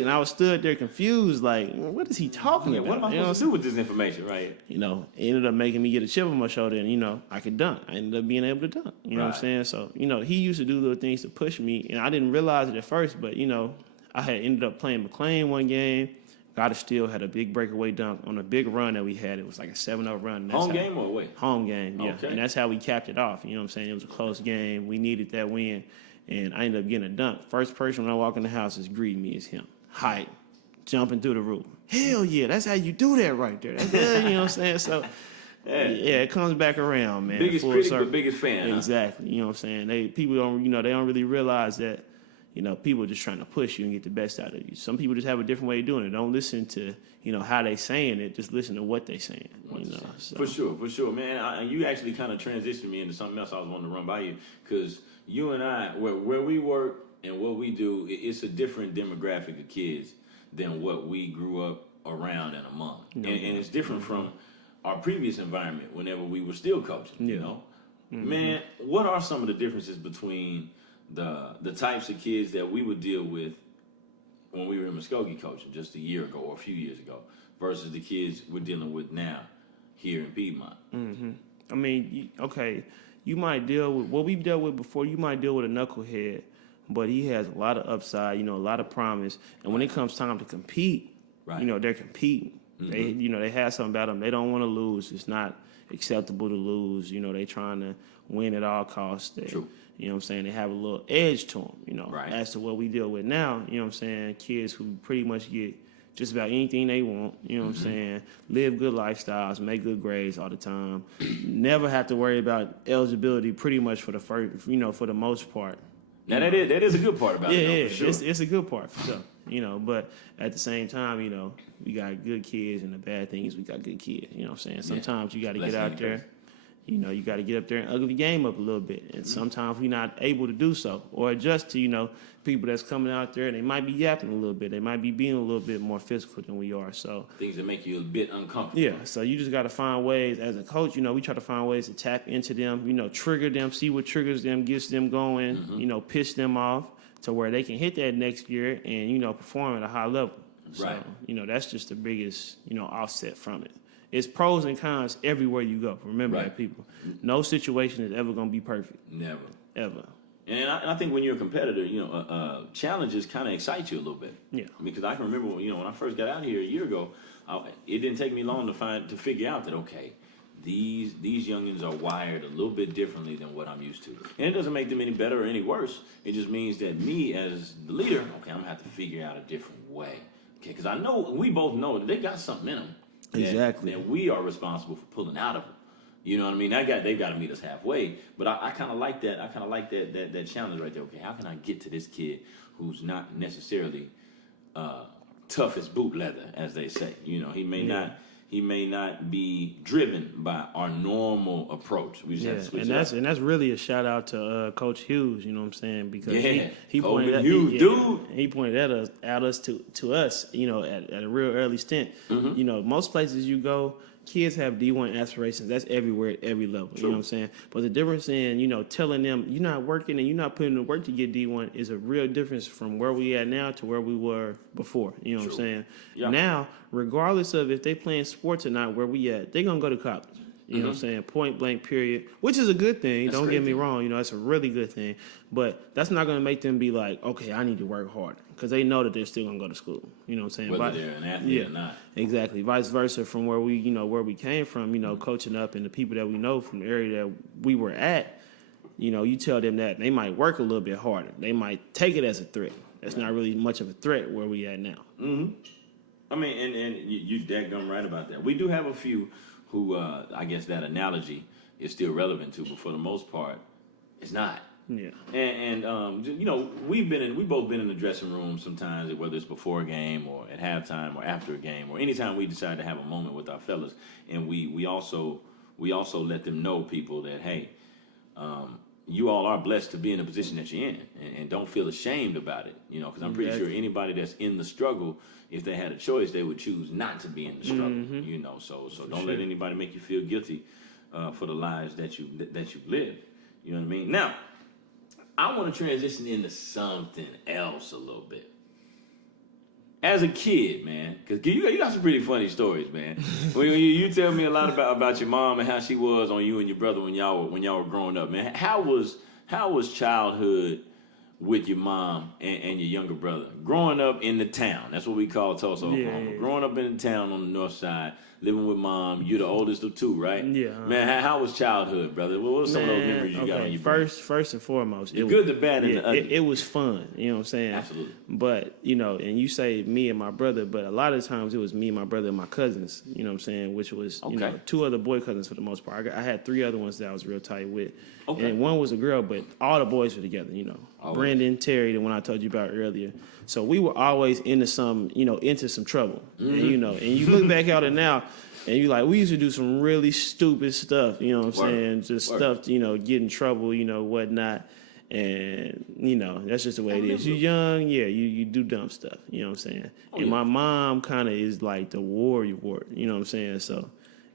and I was stood there confused, like, what is he talking about? What am I supposed to do with this information, right? It ended up making me get a chip on my shoulder and, I could dunk. I ended up being able to dunk. You know what I'm saying? So, he used to do little things to push me. And I didn't realize it at first, but, I had ended up playing McLean one game. Got a steal, had a big breakaway dunk on a big run that we had. It was like a 7-0 run. Home game or away? Home game, yeah. Okay. And that's how we capped it off. You know what I'm saying? It was a close game. We needed that win. And I ended up getting a dunk. First person when I walk in the house is greeting me is him. Height, jumping through the roof. Hell yeah, that's how you do that right there. That's good, you know what I'm saying? So, yeah, it comes back around, man. Biggest critic, but biggest fan. Exactly. You know what I'm saying? People don't, they don't really realize that, people are just trying to push you and get the best out of you. Some people just have a different way of doing it. Don't listen to, how they saying it. Just listen to what they saying. So. For sure, man. You actually kind of transitioned me into something else I was wanting to run by you because you and I, where we work and what we do, it's a different demographic of kids than what we grew up around and among. And it's different from our previous environment whenever we were still coaching, Man, what are some of the differences between the types of kids that we would deal with when we were in Muskogee coaching just a year ago or a few years ago versus the kids we're dealing with now here in Piedmont? I mean, you might deal with what we've dealt with before. You might deal with a knucklehead, but he has a lot of upside, a lot of promise. And when it comes time to compete, they're competing. They have something about them. They don't want to lose. It's not acceptable to lose. They trying to win at all costs. True. You know what I'm saying? They have a little edge to them, as to what we deal with now. You know what I'm saying? Kids who pretty much get just about anything they want, you know what I'm saying? Live good lifestyles, make good grades all the time. Never have to worry about eligibility pretty much for the first, for the most part. Now that is a good part about it. For sure. It's a good part for sure. But at the same time, we got good kids, and the bad thing is we got good kids. You know what I'm saying? Sometimes you got to get out there. You got to get up there and ugly the game up a little bit. And sometimes we're not able to do so or adjust to, people that's coming out there and they might be yapping a little bit. They might be being a little bit more physical than we are. So things that make you a bit uncomfortable. Yeah. So you just got to find ways as a coach, we try to find ways to tap into them, trigger them, see what triggers them, gets them going, piss them off to where they can hit that next year and, perform at a high level. So, that's just the biggest, offset from it. It's pros and cons everywhere you go. Remember that, people. No situation is ever going to be perfect. Never. Ever. And I think when you're a competitor, challenges kind of excite you a little bit. Yeah. Because I can remember, when I first got out here a year ago, it didn't take me long to figure out that, okay, these youngins are wired a little bit differently than what I'm used to. And it doesn't make them any better or any worse. It just means that me as the leader, okay, I'm going to have to figure out a different way. Okay, because we both know that they got something in them. Exactly. That we are responsible for pulling out of them. You know what I mean? They've got to meet us halfway. But I kind of like that. I kind of like that challenge right there. Okay, how can I get to this kid who's not necessarily tough as boot leather, as they say? He may not be driven by our normal approach. We just have to switch it up. And that's really a shout out to Coach Hughes. You know what I'm saying? Because he pointed at Hughes, dude. He pointed at us to us. At a real early stint. Most places you go, kids have D1 aspirations. That's everywhere at every level. True. You know what I'm saying? But the difference in, telling them you're not working and you're not putting in the work to get D1 is a real difference from where we at now to where we were before. You know what I'm saying? Yeah. Now, regardless of if they playing sports or not, where we at, they're going to go to college. You know what I'm saying? Point blank, period. Which is a good thing. Don't get me wrong. It's a really good thing. But that's not going to make them be like, okay, I need to work harder. Because they know that they're still going to go to school. You know what I'm saying? Whether they're an athlete or not. Exactly. Vice versa from where we, where we came from, coaching up and the people that we know from the area that we were at, you tell them that they might work a little bit harder. They might take it as a threat. That's not really much of a threat where we at now. Mm-hmm. I mean, and you dadgum right about that. We do have a few who I guess that analogy is still relevant to, but for the most part, it's not. Yeah. And we've both been in the dressing room sometimes, whether it's before a game or at halftime or after a game or anytime we decide to have a moment with our fellas, and we also let them know, people, that hey, you all are blessed to be in the position that you're in, and don't feel ashamed about it, because I'm pretty sure anybody that's in the struggle, if they had a choice, they would choose not to be in the struggle, so don't let anybody make you feel guilty for the lives that you've lived. You know what I mean? Now, I want to transition into something else a little bit. As a kid, man, because you got some pretty funny stories, man. when you tell me a lot about your mom and how she was on you and your brother when y'all were growing up, man. How was childhood with your mom and your younger brother? Growing up in the town, that's what we call Tulsa, Oklahoma. Yeah. Growing up in the town on the north side, living with mom. You're the oldest of two, right? Yeah. Man, how was childhood, brother? What were some of those memories you got on your brain? First and foremost, the good, the bad, and the ugly. It was fun. You know what I'm saying? Absolutely. But, and you say me and my brother, but a lot of times it was me, my brother, and my cousins, you know what I'm saying, which was, two other boy cousins for the most part. I had three other ones that I was real tight with. Okay. And one was a girl, but all the boys were together, Always. Brandon, Terry, the one I told you about earlier. So we were always into some trouble. Mm-hmm. And you look back at it now, and you like, we used to do some really stupid stuff, you know what I'm saying? Just stuff, get in trouble, whatnot. And, that's just the way it is. You're young, you do dumb stuff, you know what I'm saying? And my mom kind of is like the warrior, you know what I'm saying? So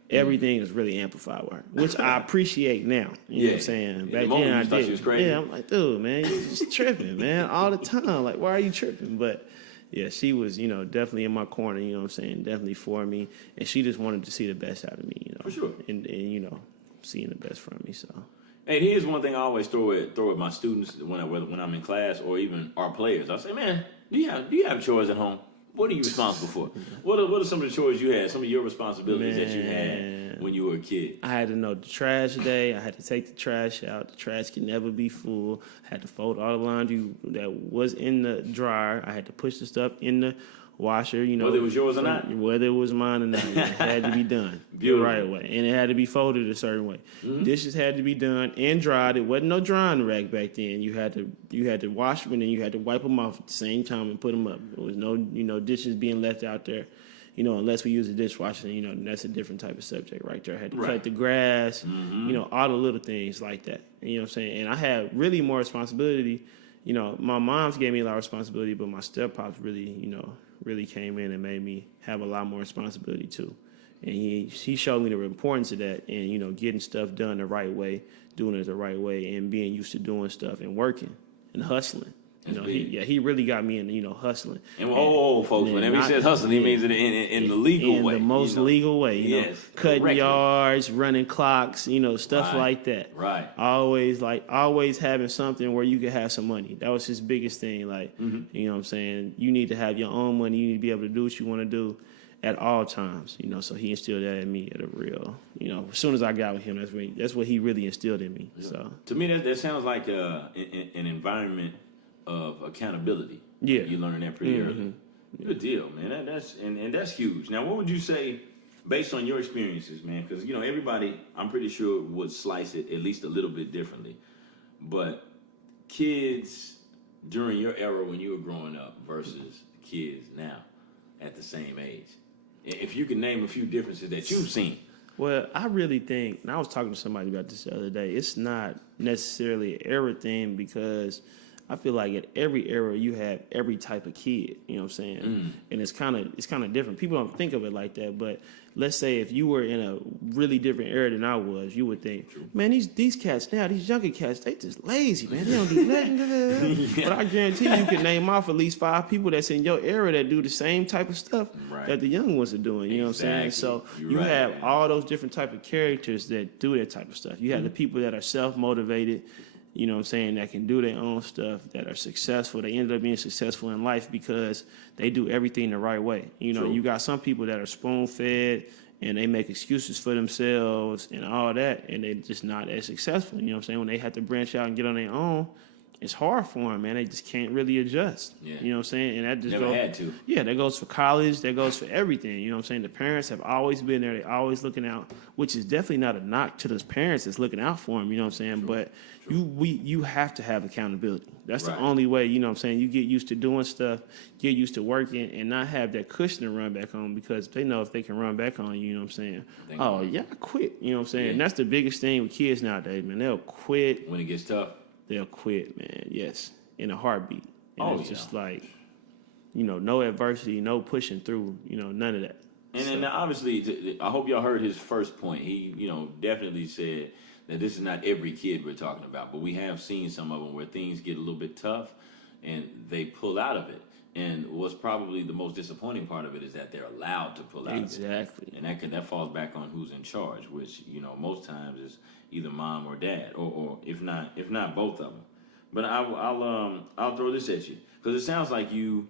everything is really amplified with her, which I appreciate now. You know what I'm saying? Back then I did. She was crazy. Yeah, I'm like, dude, man, you just tripping, man, all the time. Like, why are you tripping? But yeah, she was, definitely in my corner, you know what I'm saying? Definitely for me. And she just wanted to see the best out of me, For sure. And seeing the best from me, so. And here's one thing I always throw at my students when I'm in class, or even our players. I say, man, do you have chores at home? What are you responsible for? What are some of the chores you had? Some of your responsibilities that you had when you were a kid? I had to know the trash day. I had to take the trash out. The trash can never be full. I had to fold all the laundry that was in the dryer. I had to push the stuff in the washer, whether it was yours or not, whether it was mine or not, it had to be done the right way, and it had to be folded a certain way. Mm-hmm. Dishes had to be done and dried. It wasn't no drying rack back then. You had to wash them and then you had to wipe them off at the same time and put them up. There was no dishes being left out there, unless we use a dishwasher. That's a different type of subject right there. I had to cut the grass, all the little things like that. You know what I'm saying? And I had really more responsibility. My mom's gave me a lot of responsibility, but my step-pops really came in and made me have a lot more responsibility too. And he showed me the importance of that and, getting stuff done the right way, doing it the right way, and being used to doing stuff and working and hustling. He really got me in, hustling. And folks, whenever he says hustling, he means it in the legal way. In the most legal way, yes, cutting yards, running clocks, stuff like that. Right. Always having something where you could have some money. That was his biggest thing. Like, you know what I'm saying? You need to have your own money. You need to be able to do what you want to do at all times, So he instilled that in me at a real, as soon as I got with him, that's what he really instilled in me. Yeah. So to me, that sounds like an environment of accountability. Yeah, you learned that pretty early. Good deal, man. That's huge. Now, what would you say, based on your experiences, man? Because everybody, I'm pretty sure, would slice it at least a little bit differently. But kids during your era when you were growing up versus kids now at the same age, if you can name a few differences that you've seen. Well, I really think, and I was talking to somebody about this the other day, it's not necessarily an era thing because I feel like at every era you have every type of kid, you know what I'm saying? And it's kind of different. People don't think of it like that, but let's say if you were in a really different era than I was, you would think, man, these cats now, these younger cats, they just lazy, man. They don't do nothing. But I guarantee you can name off at least 5 people that's in your era that do the same type of stuff that the young ones are doing. You know what I'm saying? So you have all those different type of characters that do that type of stuff. You have the people that are self-motivated, you know what I'm saying, that can do their own stuff, that are successful. They ended up being successful in life because they do everything the right way. You know, you got some people that are spoon-fed and they make excuses for themselves and all that, and they're just not as successful. You know what I'm saying? When they have to branch out and get on their own, it's hard for them, man. They just can't really adjust. You know what I'm saying? And that just had to. Yeah, that goes for college. That goes for everything. You know what I'm saying? The parents have always been there. They're always looking out, which is definitely not a knock to those parents that's looking out for them. You know what I'm saying? But you have to have accountability. That's the only way. You know what I'm saying? You get used to doing stuff, get used to working, and not have that cushion to run back on, because they know if they can run back on you know what I'm saying? Oh, yeah, I quit. You know what I'm saying? And that's the biggest thing with kids nowadays, man. They'll quit. When it gets tough. They'll quit, man. Yes, in a heartbeat. And it's just like, you know, no adversity, no pushing through, you know, none of that. And then obviously, I hope y'all heard his first point. He, you know, definitely said that this is not every kid we're talking about, but we have seen some of them where things get a little bit tough and they pull out of it. And what's probably the most disappointing part of it is that they're allowed to pull out of it. Exactly. And that falls back on who's in charge, which, you know, most times is either mom or dad, or if not both of them. But I'll throw this at you, because it sounds like you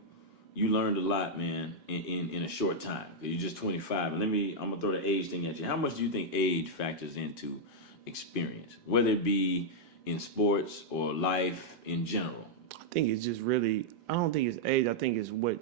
learned a lot, man, in a short time. Because you're just 25, and I'm gonna throw the age thing at you. How much do you think age factors into experience, whether it be in sports or life in general? I think it's just really, I don't think it's age. I think it's what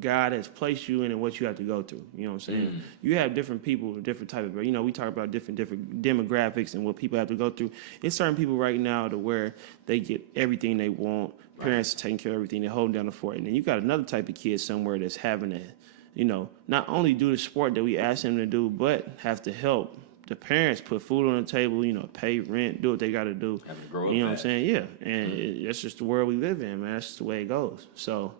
God has placed you in and what you have to go through. You know what I'm saying? You have different people, different type of, you know, we talk about different demographics and what people have to go through. It's certain people right now to where they get everything they want. Parents are taking care of everything. They're holding down the fort. And then you got another type of kid somewhere that's having to, you know, not only do the sport that we ask them to do, but have to help the parents put food on the table, you know, pay rent, do what they got to do. Have to grow up you know fast. what I'm saying? Yeah. And that's just the world we live in, man. That's just the way it goes. So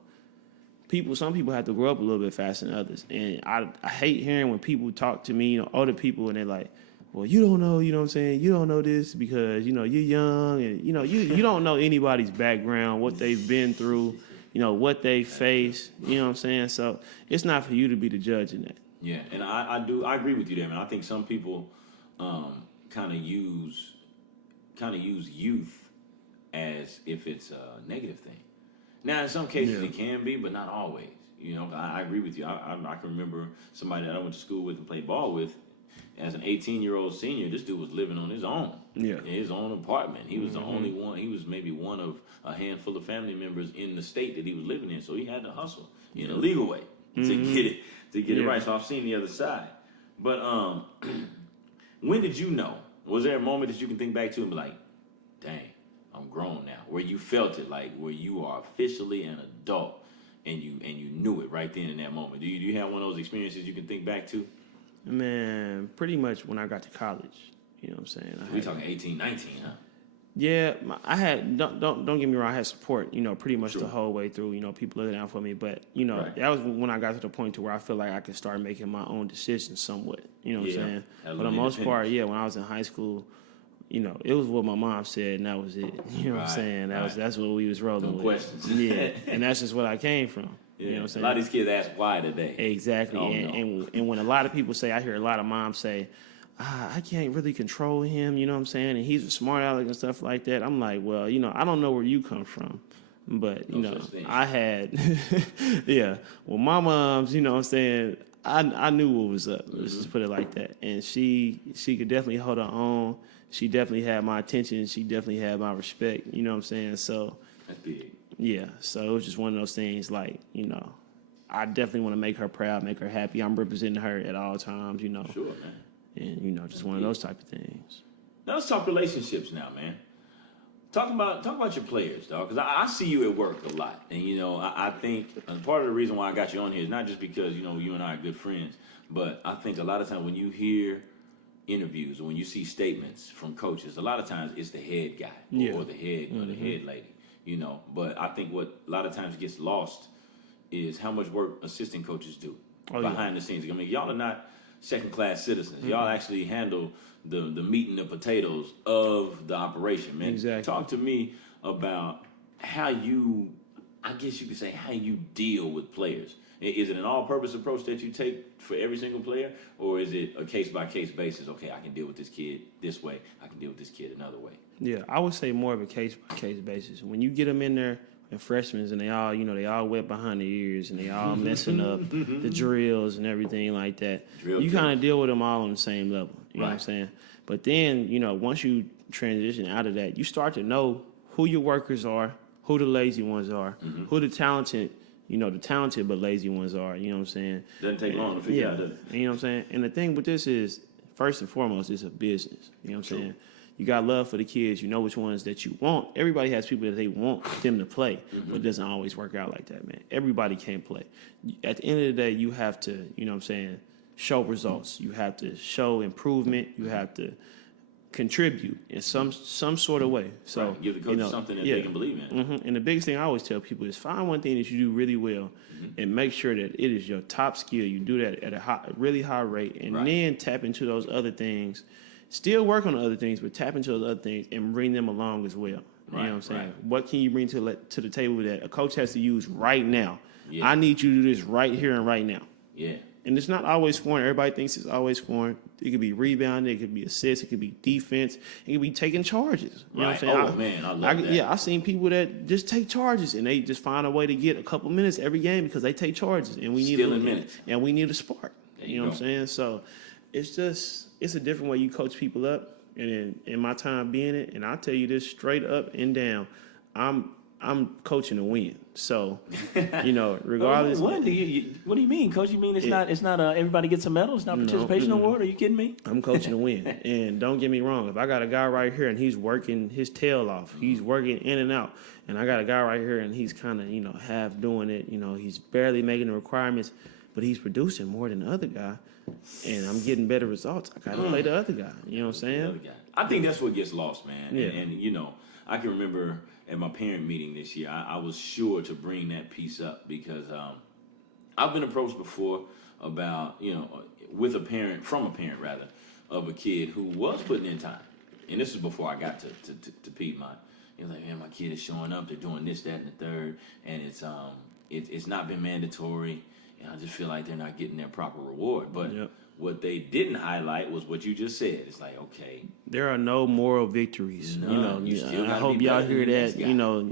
some people have to grow up a little bit faster than others. And I hate hearing when people talk to me, you know, older people, and they're like, well, you don't know, you know what I'm saying? You don't know this because, you know, you're young, and, you know, you don't know anybody's background, what they've been through, you know, what they face, you know what I'm saying? So it's not for you to be the judge in that. Yeah, and I agree with you there, man. I think some people kind of use youth as if it's a negative thing. Now, in some cases it can be, but not always. You know, I agree with you. I can remember somebody that I went to school with and played ball with. As an 18-year-old senior, this dude was living on his own. In his own apartment. He was the only one. He was maybe one of a handful of family members in the state that he was living in. So he had to hustle in a legal way to get it right. So I've seen the other side. But when did you know? Was there a moment that you can think back to and be like, dang, I'm grown now, where you felt it, like where you are officially an adult and you knew it right then in that moment? Do you have one of those experiences you can think back to? Man, pretty much when I got to college, you know what I'm saying? We talking 18, 19, huh? Yeah, I had, don't get me wrong, I had support, you know, pretty much the whole way through, you know, people looking out for me. But, you know, that was when I got to the point to where I feel like I could start making my own decisions somewhat, you know what I'm saying? But for the most part, when I was in high school, you know, it was what my mom said, and that was it. You know what I'm saying? That's what we was rolling with. No questions. Yeah, and that's just what I came from. Yeah. You know what I'm saying? A lot of these kids ask why today. Exactly. And when a lot of people say, I hear a lot of moms say, I can't really control him, you know what I'm saying? And he's a smart aleck and stuff like that. I'm like, well, you know, I don't know where you come from. But, you know, I had, well, my mom's, you know what I'm saying, I knew what was up. Let's just put it like that. And she could definitely hold her own. She definitely had my attention. She definitely had my respect, you know what I'm saying? So, that's big. Yeah, so it was just one of those things like, you know, I definitely want to make her proud, make her happy. I'm representing her at all times, you know. Sure, man. And, you know, just one of those type of things. Now let's talk relationships now, man. Talk about your players, dog, because I see you at work a lot. And, you know, I think part of the reason why I got you on here is not just because, you know, you and I are good friends, but I think a lot of times when you hear interviews or when you see statements from coaches, a lot of times it's the head guy or the head or the head lady. you know. But I think what a lot of times gets lost is how much work assistant coaches do behind the scenes. I mean, y'all are not second-class citizens. Mm-hmm. Y'all actually handle the meat and the potatoes of the operation, man. Exactly. Talk to me about how you, I guess you could say, how you deal with players. Is it an all-purpose approach that you take for every single player, or is it a case-by-case basis? Okay, I can deal with this kid this way. I can deal with this kid another way. Yeah, I would say more of a case-by-case basis. When you get them in there, and freshmen, and they all, they all wet behind the ears, and they all messing up the drills and everything like that. You kind of deal with them all on the same level. You know what I'm saying? But then, once you transition out of that, you start to know who your workers are, who the lazy ones are, who the talented but lazy ones are. You know what I'm saying? Doesn't take long to figure out, does it? You know what I'm saying? And the thing with this is, first and foremost, it's a business. You know what I'm saying? You got love for the kids. You know which ones that you want. Everybody has people that they want them to play, but it doesn't always work out like that, man. Everybody can't play. At the end of the day, you have to, show results. You have to show improvement. You have to contribute in some sort of way. So give the coach something that they can believe in. And the biggest thing I always tell people is find one thing that you do really well, and make sure that it is your top skill. You do that at a really high rate, and then tap into those other things. Still work on the other things, but tap into those other things and bring them along as well. You know what I'm saying? What can you bring to the table that a coach has to use right now? Yeah. I need you to do this right here and right now. Yeah. And it's not always scoring. Everybody thinks it's always scoring. It could be rebounding. It could be assists. It could be defense. It could be taking charges. You know what I'm saying? Oh, man, I love that. Yeah, I've seen people that just take charges, and they just find a way to get a couple minutes every game because they take charges. And we need minutes. And we need a spark. You know what I'm saying? So it's a different way you coach people up. And in my time being it, and I'll tell you this straight up and down, I'm coaching to win. So, regardless. What do you mean, Coach? You mean it's not everybody gets a medal? It's not participation award? Are you kidding me? I'm coaching to win. And don't get me wrong, if I got a guy right here and he's working his tail off, he's working in and out, and I got a guy right here and he's kind of, half doing it, he's barely making the requirements, but he's producing more than the other guy, and I'm getting better results. I got to play the other guy. You know what I'm saying? I think that's what gets lost, man. Yeah. And I can remember at my parent meeting this year, I was sure to bring that piece up because I've been approached before about, with a parent, of a kid who was putting in time. And this is before I got to Piedmont. Like, man, my kid is showing up. They're doing this, that, and the third. And it's not been mandatory. And I just feel like they're not getting their proper reward. But what they didn't highlight was what you just said. It's like, okay. There are no moral victories. I hope y'all hear that,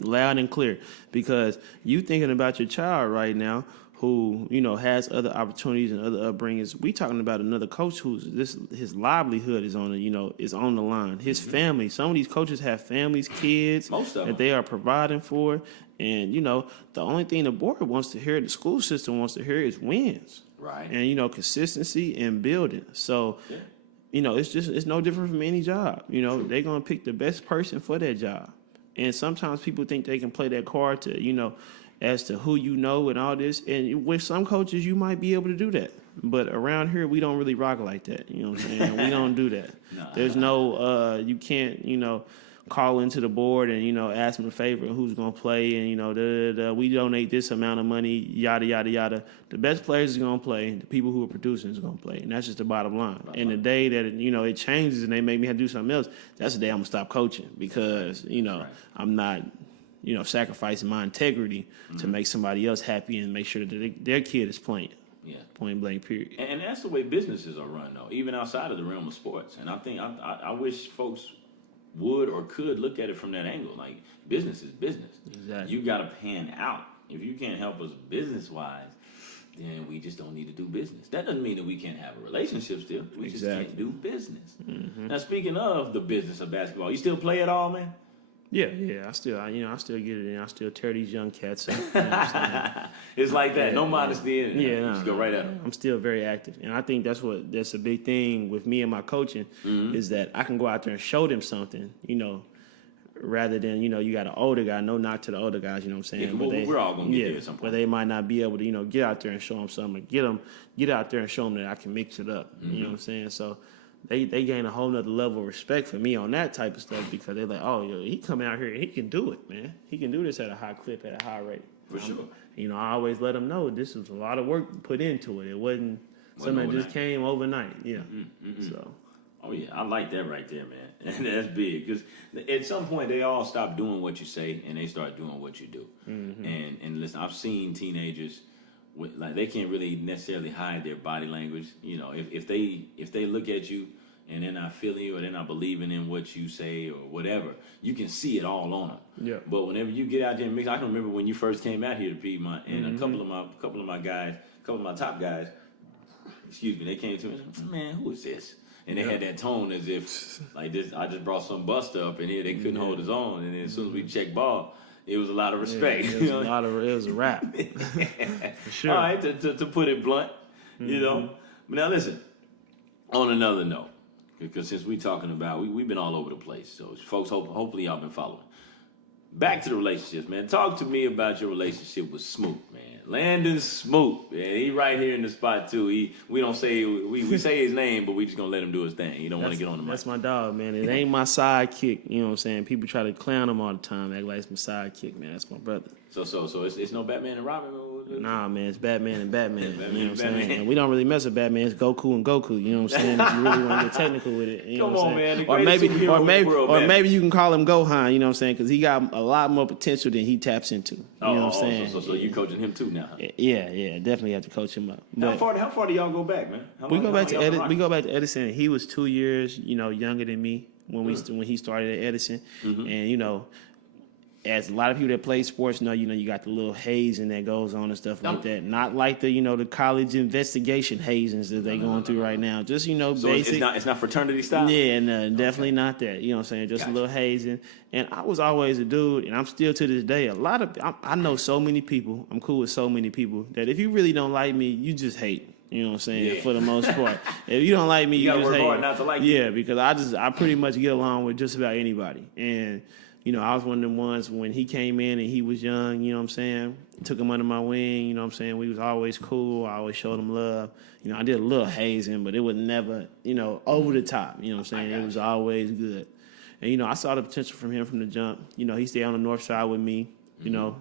loud and clear. Because you thinking about your child right now who, has other opportunities and other upbringings. We talking about another coach his livelihood is on the line. His family. Some of these coaches have families, kids that they are providing for. And, the only thing the board wants to hear, the school system wants to hear is wins. Right. And, consistency and building. So, it's no different from any job. They're going to pick the best person for that job. And sometimes people think they can play that card to, as to who and all this. And with some coaches, you might be able to do that. But around here, we don't really rock like that. You know what I'm saying? We don't do that. There's no, you can't, call into the board and, ask them a favor of who's going to play and, we donate this amount of money, yada, yada, yada. The best players is going to play. The people who are producing is going to play. And that's just the bottom line. And the day that, it changes and they make me have to do something else, that's the day I'm going to stop coaching because, I'm not, sacrificing my integrity to make somebody else happy and make sure that their kid is playing. Yeah. Point blank, period. And that's the way businesses are run, though, even outside of the realm of sports. And I think I wish folks would or could look at it from that angle. Like, business is business. Exactly. You got to pan out. If you can't help us business-wise, then we just don't need to do business. That doesn't mean that we can't have a relationship still. We just can't do business. Now, speaking of the business of basketball, you still play at all, man? Yeah. I still get it in. I still tear these young cats up. You know what I'm saying? It's like that. No modesty in it. Just go right at them. I'm still very active. And I think that's a big thing with me and my coaching is that I can go out there and show them something, rather than, you got an older guy. No knock to the older guys, you know what I'm saying? Yeah, we're all going to get there at some point. But they might not be able to, get out there and show them something. Get out there and show them that I can mix it up. You know what I'm saying? So they gain a whole nother level of respect for me on that type of stuff because they're like, oh, yo, he coming out here and he can do it, man. He can do this at a high clip, at a high rate. For sure. You know, I always let them know this was a lot of work put into it. It wasn't something that just came overnight. Yeah. So. Oh yeah, I like that right there, man. And that's big because at some point they all stop doing what you say and they start doing what you do. And listen, I've seen teenagers like they can't really necessarily hide their body language. You know, if they look at you and they're not feeling you or they're not believing in what you say or whatever, you can see it all on them. Yeah. But whenever you get out there and mix, I can remember when you first came out here to Piedmont and a couple of my top guys, excuse me, they came to me and said, man, who is this? And they had that tone as if like this. I just brought some buster up in here. They couldn't hold his own. And then as soon as we checked ball, it was a lot of respect. Yeah, it was a rap. For sure. All right, to put it blunt, you know. But now listen, on another note, because since we're talking about, we've been all over the place. So folks, hopefully y'all been following. Back to the relationships, man. Talk to me about your relationship with Smoot, man. Landon Smoot, man. He right here in the spot too. We don't say we say his name, but we just gonna let him do his thing. He don't want to get on the mic. That's my dog, man. It ain't my sidekick. You know what I'm saying? People try to clown him all the time, act like it's my sidekick, man. That's my brother. So it's no Batman and Robin. Nah, man, it's Batman and Batman. Batman you know what I'm Batman. saying? And we don't really mess with Batman. It's Goku and Goku. You know what I'm saying? If you really want to get technical with it, you know Come what I'm on, saying? man. The greatest superhero in the world, man. maybe you can call him Gohan. You know what I'm saying? Because he got a lot more potential than he taps into. You know what I'm saying? So you coaching him too now? Huh? Yeah, definitely have to coach him up. How far do y'all go back, man? We go back to Edison. He was 2 years, younger than me when he started at Edison, and as a lot of people that play sports know, you got the little hazing that goes on and stuff like that. Not like the the college investigation hazings that they going through right now. Just so basic. It's not fraternity style. Yeah, no, definitely not that. You know what I'm saying? Just a little hazing. And I was always a dude, and I'm still to this day. I know so many people. I'm cool with so many people that if you really don't like me, you just hate. You know what I'm saying? Yeah. For the most part, if you don't like me, you gotta just work hate. hard not to like you. Yeah, because I pretty much get along with just about anybody. And I was one of them ones when he came in and he was young, you know what I'm saying? Took him under my wing, you know what I'm saying? We was always cool. I always showed him love. I did a little hazing, but it was never, over the top. You know what I'm saying? It was always good. And, I saw the potential from him from the jump. He stayed on the north side with me, and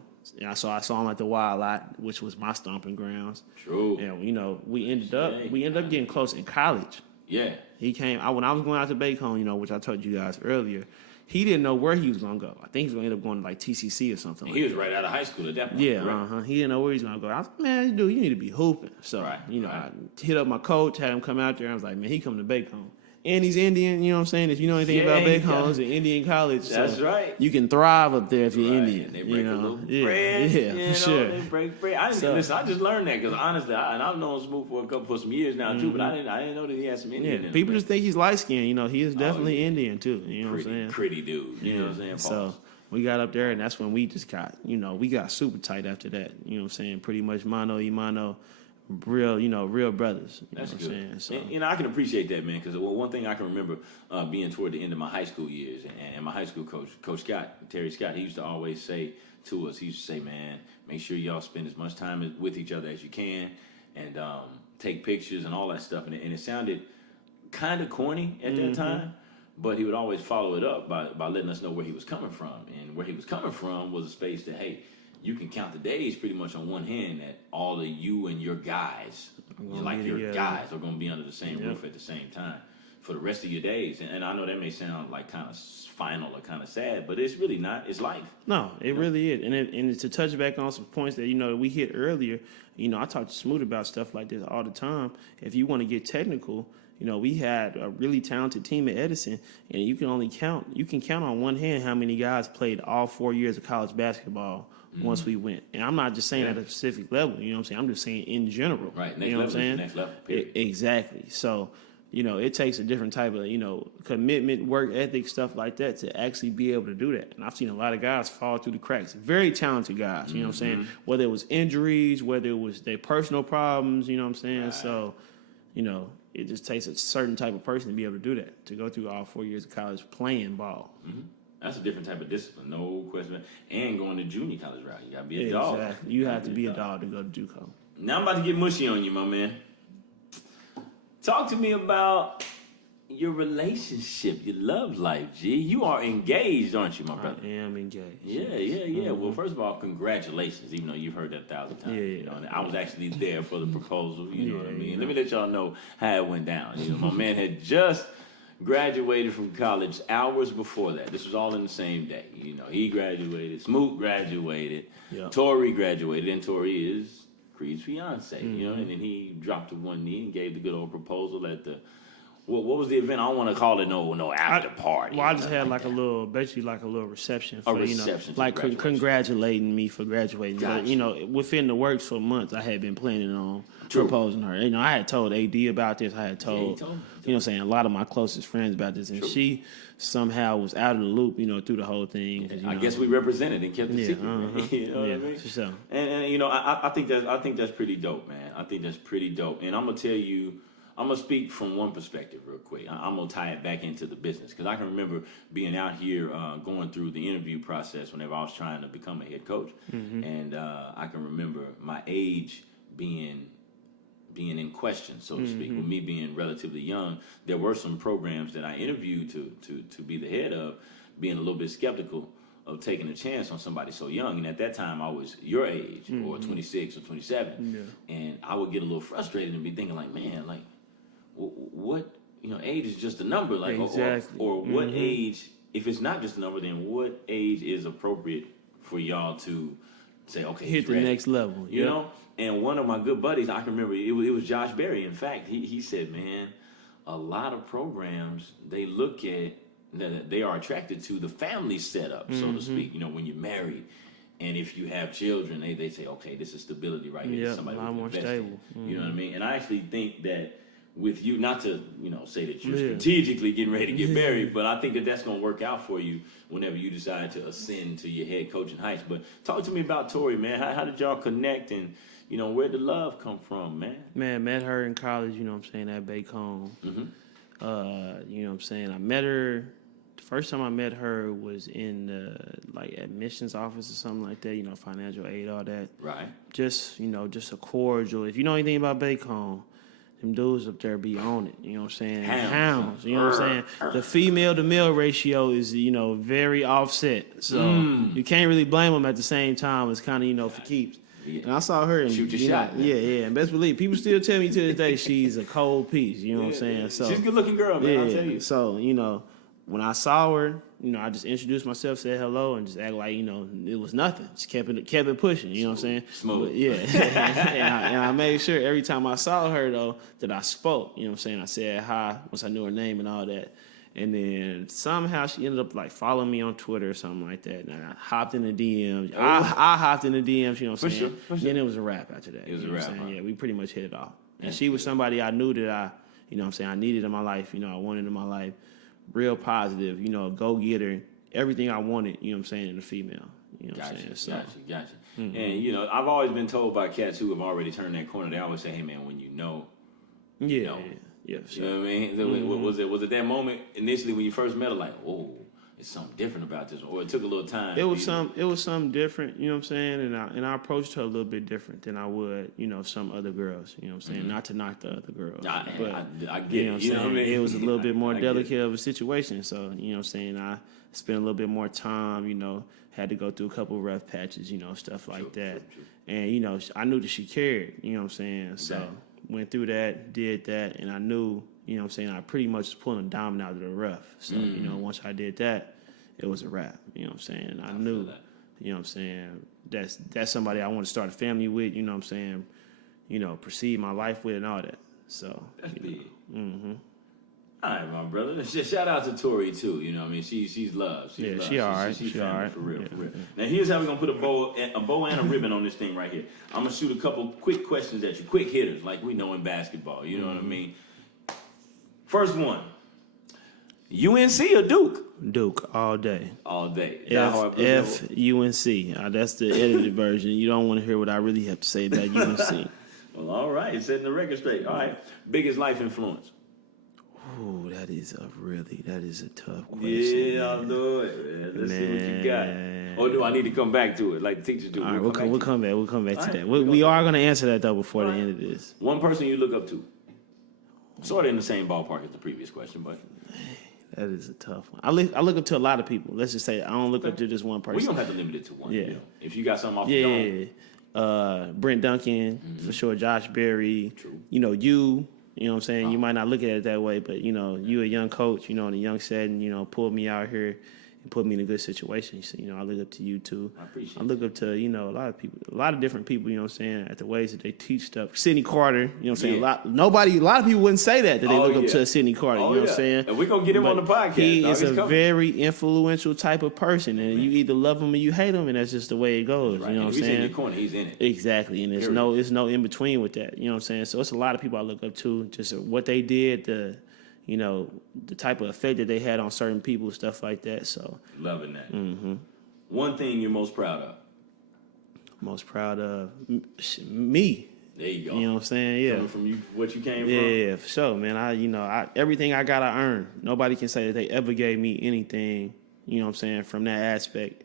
I saw him at the Wild Lot, which was my stomping grounds. True. And, we ended up getting close in college. Yeah. He came, when I was going out to Bacon, which I told you guys earlier, he didn't know where he was going to go. I think he was going to end up going to like TCC or something. He was right out of high school at that point. Yeah, right? He didn't know where he was going to go. I was like, man, dude, you need to be hooping. So, I hit up my coach, had him come out there. I was like, man, he coming to Bacon. And he's Indian, you know what I'm saying? If you know anything about Bacon, it's an Indian college. That's right. You can thrive up there if you're Indian. And they break a little bread. Yeah, for sure. They break bread. I just learned that because honestly, I've known Smoot for some years now too, but I didn't know that he had some Indian in him. People just think he's light skinned. He is definitely Indian too. You know what I'm saying? Pretty dude. You know what I'm saying? So we got up there, and that's when we just got, we got super tight after that. You know what I'm saying? Pretty much mano y mano. Real brothers. That's good. What I'm saying? So. And I can appreciate that, man, because one thing I can remember being toward the end of my high school years, and my high school coach Scott, Terry Scott, he used to always say to us, he used to say, man, make sure y'all spend as much time with each other as you can, and take pictures and all that stuff. And it sounded kind of corny at that time, but he would always follow it up by letting us know where he was coming from. And where he was coming from was a space that, hey, you can count the days pretty much on one hand that all of you and your guys, guys, are going to be under the same roof at the same time for the rest of your days. And I know that may sound like kind of final or kind of sad, but it's really not. It's life. No, it really is. And to touch back on some points that, we hit earlier, I talk to Smoot about stuff like this all the time. If you want to get technical, we had a really talented team at Edison, and you can count on one hand how many guys played all 4 years of college basketball once we went. And I'm not just saying at a specific level, you know what I'm saying? I'm just saying in general. Right, you know what I'm saying? Next level, period. Exactly. So, it takes a different type of, commitment, work ethic, stuff like that to actually be able to do that. And I've seen a lot of guys fall through the cracks. Very talented guys, you know what I'm saying? Whether it was injuries, whether it was their personal problems, you know what I'm saying? Right. So, it just takes a certain type of person to be able to do that, to go through all 4 years of college playing ball. Mm-hmm. That's a different type of discipline, no question. And going to junior college route, you got to be a dog. Exactly. You have to be a dog to go to JUCO. Now I'm about to get mushy on you, my man. Talk to me about, your relationship, your love life, G. You are engaged, aren't you, my brother? I am engaged. Yeah. Well, first of all, congratulations, even though you've heard that 1,000 times. Yeah. You know, and I was actually there for the proposal, you know what I mean? Yeah. Let me let y'all know how it went down. You know, my man had just graduated from college hours before that. This was all in the same day. You know, he graduated, Smoot graduated, Yeah. Tori graduated, and Tori is Creed's fiance, you know, and then he dropped to one knee and gave the good old proposal at the, what was the event? I don't want to call it no after party. Well, I just had like a little reception for, reception to like graduation. congratulating me for graduating. Gotcha. But, you know, within the works for months, I had been planning on proposing her. You know, I had told AD about this. I had told, told me. you know what I'm saying, a lot of my closest friends about this. And she somehow was out of the loop, you know, through the whole thing. 'Cause, you I know, guess we represented and kept it secret. Man. You know what I mean? for sure. And you know, I think that's pretty dope, man. I think that's pretty dope. And I'm gonna tell you, I'm gonna speak from one perspective real quick. I'm gonna tie it back into the business because I can remember being out here going through the interview process whenever I was trying to become a head coach, and I can remember my age being in question, so to speak. With me being relatively young, there were some programs that I interviewed to be the head of, being a little bit skeptical of taking a chance on somebody so young. And at that time, I was your age, or 26 or 27, and I would get a little frustrated and be thinking like, man, like, what, you know, age is just a number, like, Exactly. or what age, if it's not just a number, then what age is appropriate for y'all to say, okay, Hit he's the ready. next level. You know? And one of my good buddies, I can remember, it was Josh Berry. In fact, he said, man, a lot of programs, they look at, they are attracted to the family setup, so to speak, you know, when you're married. And if you have children, they say, okay, this is stability right here. Yeah, Somebody a lot we can more invest stable. in. You know what I mean? And I actually think that with you, not to, you know, say that you're Yeah. strategically getting ready to get married, but I think that that's going to work out for you whenever you decide to ascend to your head coaching heights. But talk to me about Tori, man. How did y'all connect, and, you know, where'd the love come from, man? Man, met her in college, you know what I'm saying, at Bacon. You know what I'm saying? I met her, the first time I met her was in the, like, admissions office or something like that, you know, financial aid, all that. Right. Just, you know, just a cordial. If you know anything about Bacon, them dudes up there be on it, you know what I'm saying? Hounds, you know what I'm saying? The female to male ratio is, you know, very offset. So you can't really blame them at the same time. It's kind of, you know, for keeps. Yeah. And I saw her and Shoot your you know, shot, man. Yeah. And best believe, people still tell me to this day she's a cold piece, you know what I'm saying? So she's a good looking girl, man, I'll tell you. So, you know, when I saw her, you know, I just introduced myself, said hello, and just act like, you know, it was nothing. Just kept it pushing, you know what I'm saying? Smooth. But, yeah. and I made sure every time I saw her, though, that I spoke, you know what I'm saying? I said hi once I knew her name and all that. And then somehow she ended up, like, following me on Twitter or something like that. And I hopped in the DMs. I hopped in the DMs, you know what I'm saying? For sure. Then it was a wrap after that. It was you a know what wrap, I'm saying? huh? Yeah, we pretty much hit it off. And she was somebody I knew that you know what I'm saying, I needed in my life, you know, I wanted in my life. Real positive, you know, go-getter, everything I wanted, you know what I'm saying, in a female. You know what I'm saying? So, Gotcha. And, you know, I've always been told by cats who have already turned that corner, they always say, hey, man, when you know, yeah, know. yeah, for you sure. know what I mean? Was it that moment initially when you first met her, like, oh, it's something different about this, or it took a little time? It was something different, you know what I'm saying, and I approached her a little bit different than I would, you know, some other girls, you know what I'm saying, not to knock the other girls, I get you know what I'm saying, what I mean? it was a little bit more I get delicate of a situation, so, you know what I'm saying, I spent a little bit more time, you know, had to go through a couple of rough patches, you know, stuff like that, True. and, you know, I knew that she cared, you know what I'm saying, so Exactly. went through that, did that, and I knew, you know what I'm saying, I pretty much was pulling a diamond out of the rough, so, you know, once I did that, it was a wrap, you know what I'm saying? And I knew, that. you know what I'm saying, that's somebody I want to start a family with, you know what I'm saying, you know, proceed my life with and all that. So That's big. Mm-hmm. All right, my brother. Shout out to Tori too. You know, what I mean, she's loved. She's loved. She all right. She's She family, all right. for real, Yeah. for real. Now here's how we're gonna put a bow and a ribbon on this thing right here. I'm gonna shoot a couple quick questions at you, quick hitters, like we know in basketball. You know what I mean? First one: UNC or Duke? Duke all day. All day. F UNC. That's the edited version. You don't want to hear what I really have to say about UNC. Well, all right. Setting the record straight. All right. Biggest life influence? Oh, that is a tough question. Yeah, I'll do it, man. Let's see what you got. Or do I need to come back to it like the teachers do? All right, we'll come back to All right, that. we're We gonna- are going to answer that, though, before the end of this. One person you look up to? Sort of in the same ballpark as the previous question, but That is a tough one. I look up to a lot of people. Let's just say I don't look up to just one person. we don't have to limit it to one. Yeah. You know. If you got something off the dome. Brent Duncan, for sure, Josh Berry. True. You know, you know what I'm saying? You might not look at it that way, but, you know, you a young coach, you know, in a young setting, you know, pulled me out here and put me in a good situation. So, you know, I look up to you, too. I appreciate I look up to, you know, a lot of people, a lot of different people, you know what I'm saying, at the ways that they teach stuff. Sidney Carter, you know what I'm saying? Yeah. A lot of people wouldn't say that they look up to Sidney Carter, you know what I'm saying? And we're going to get him on the podcast. He dog. is He's a coming. very influential type of person, and you either love him or you hate him, and that's just the way it goes, Right. you know And what if I'm he's in saying? your corner, he's in it. Exactly, and it's no in between with that. You know what I'm saying? So it's a lot of people I look up to, just what they did, the type of effect that they had on certain people, stuff like that. So Loving that. Mm-hmm. One thing you're most proud of. most proud of me. There you go. You know what I'm saying? Yeah. Coming from you, what you came from. Yeah, for sure, man. I everything I got, I earned. Nobody can say that they ever gave me anything, you know what I'm saying, from that aspect.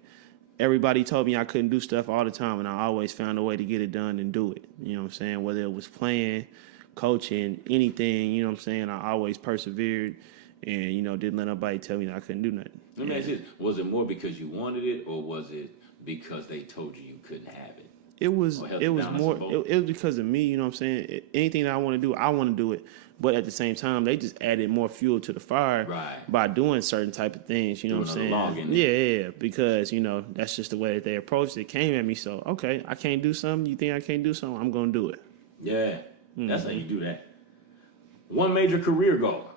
Everybody told me I couldn't do stuff all the time, and I always found a way to get it done and do it. You know what I'm saying? Whether it was playing, coaching, anything, you know what I'm saying? I always persevered and, you know, didn't let nobody tell me that I couldn't do nothing. Let me ask you this. Was it more because you wanted it, or was it because they told you couldn't have it? It was Or held it you was down as more a vote? it was because of me, you know what I'm saying? Anything that I want to do it. But at the same time, they just added more fuel to the fire Right. by doing certain type of things, you know what I'm Doing saying? another log in Yeah, because, you know, that's just the way that they approached it. It came at me, so, okay, I can't do something. You think I can't do something? I'm going to do it. Yeah. That's Mm-hmm. how you do that. One major career goal.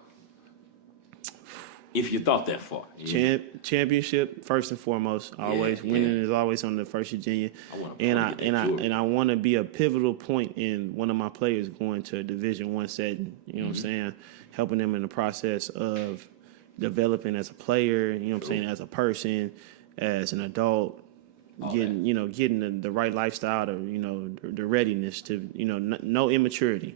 If you thought that far. Championship first and foremost. Always winning is always on the first Virginia. I want to be a pivotal point in one of my players going to a Division I setting. You know what I'm saying? Helping them in the process of developing as a player. You know what I'm saying? As a person, as an adult. Getting the right lifestyle, the readiness to no immaturity.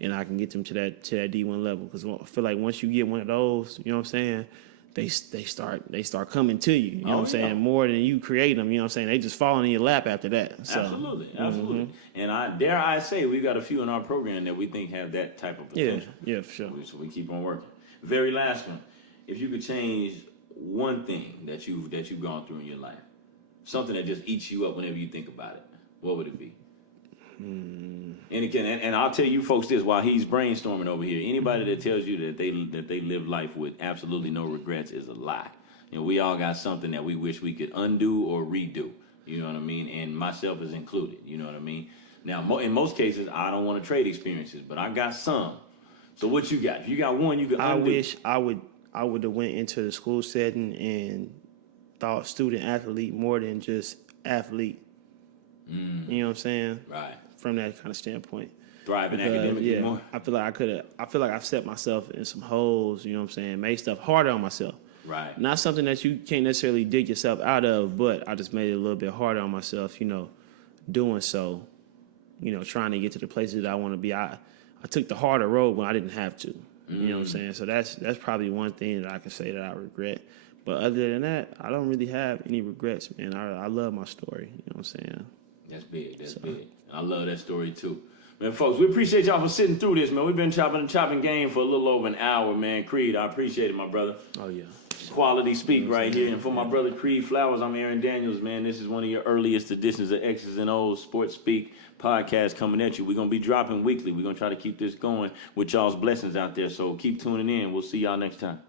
And I can get them to that D1 level, because I feel like once you get one of those, you know what I'm saying, they start coming to you. You know what I'm saying, more than you create them. You know what I'm saying, they just fall in your lap after that. So, Absolutely. And I say we've got a few in our program that we think have that type of potential. Yeah, for sure. So we keep on working. Very last one. If you could change one thing that you've gone through in your life, something that just eats you up whenever you think about it, what would it be? And I'll tell you folks this while he's brainstorming over here. Anybody that tells you that they live life with absolutely no regrets is a lie. We all got something that we wish we could undo or redo. You know what I mean? And myself is included. You know what I mean? Now, in most cases, I don't want to trade experiences, but I got some. So what you got? If you got one, you can undo. I wish I would have went into the school setting and thought student athlete more than just athlete. You know what I'm saying? Right. From that kind of standpoint. Thriving academically more. I feel like I've set myself in some holes, you know what I'm saying, made stuff harder on myself. Right. Not something that you can't necessarily dig yourself out of, but I just made it a little bit harder on myself, doing so, trying to get to the places that I want to be. I took the harder road when I didn't have to. You know what I'm saying? So that's probably one thing that I can say that I regret. But other than that, I don't really have any regrets, man. I love my story, you know what I'm saying? That's big. That's big. I love that story too. Man, folks, we appreciate y'all for sitting through this, man. We've been chopping game for a little over an hour, man. Creed, I appreciate it, my brother. Oh, yeah. Quality speak right here. And for my brother Creed Flowers, I'm Aaron Daniels, man. This is one of your earliest editions of X's and O's Sports Speak podcast coming at you. We're going to be dropping weekly. We're going to try to keep this going with y'all's blessings out there. So keep tuning in. We'll see y'all next time.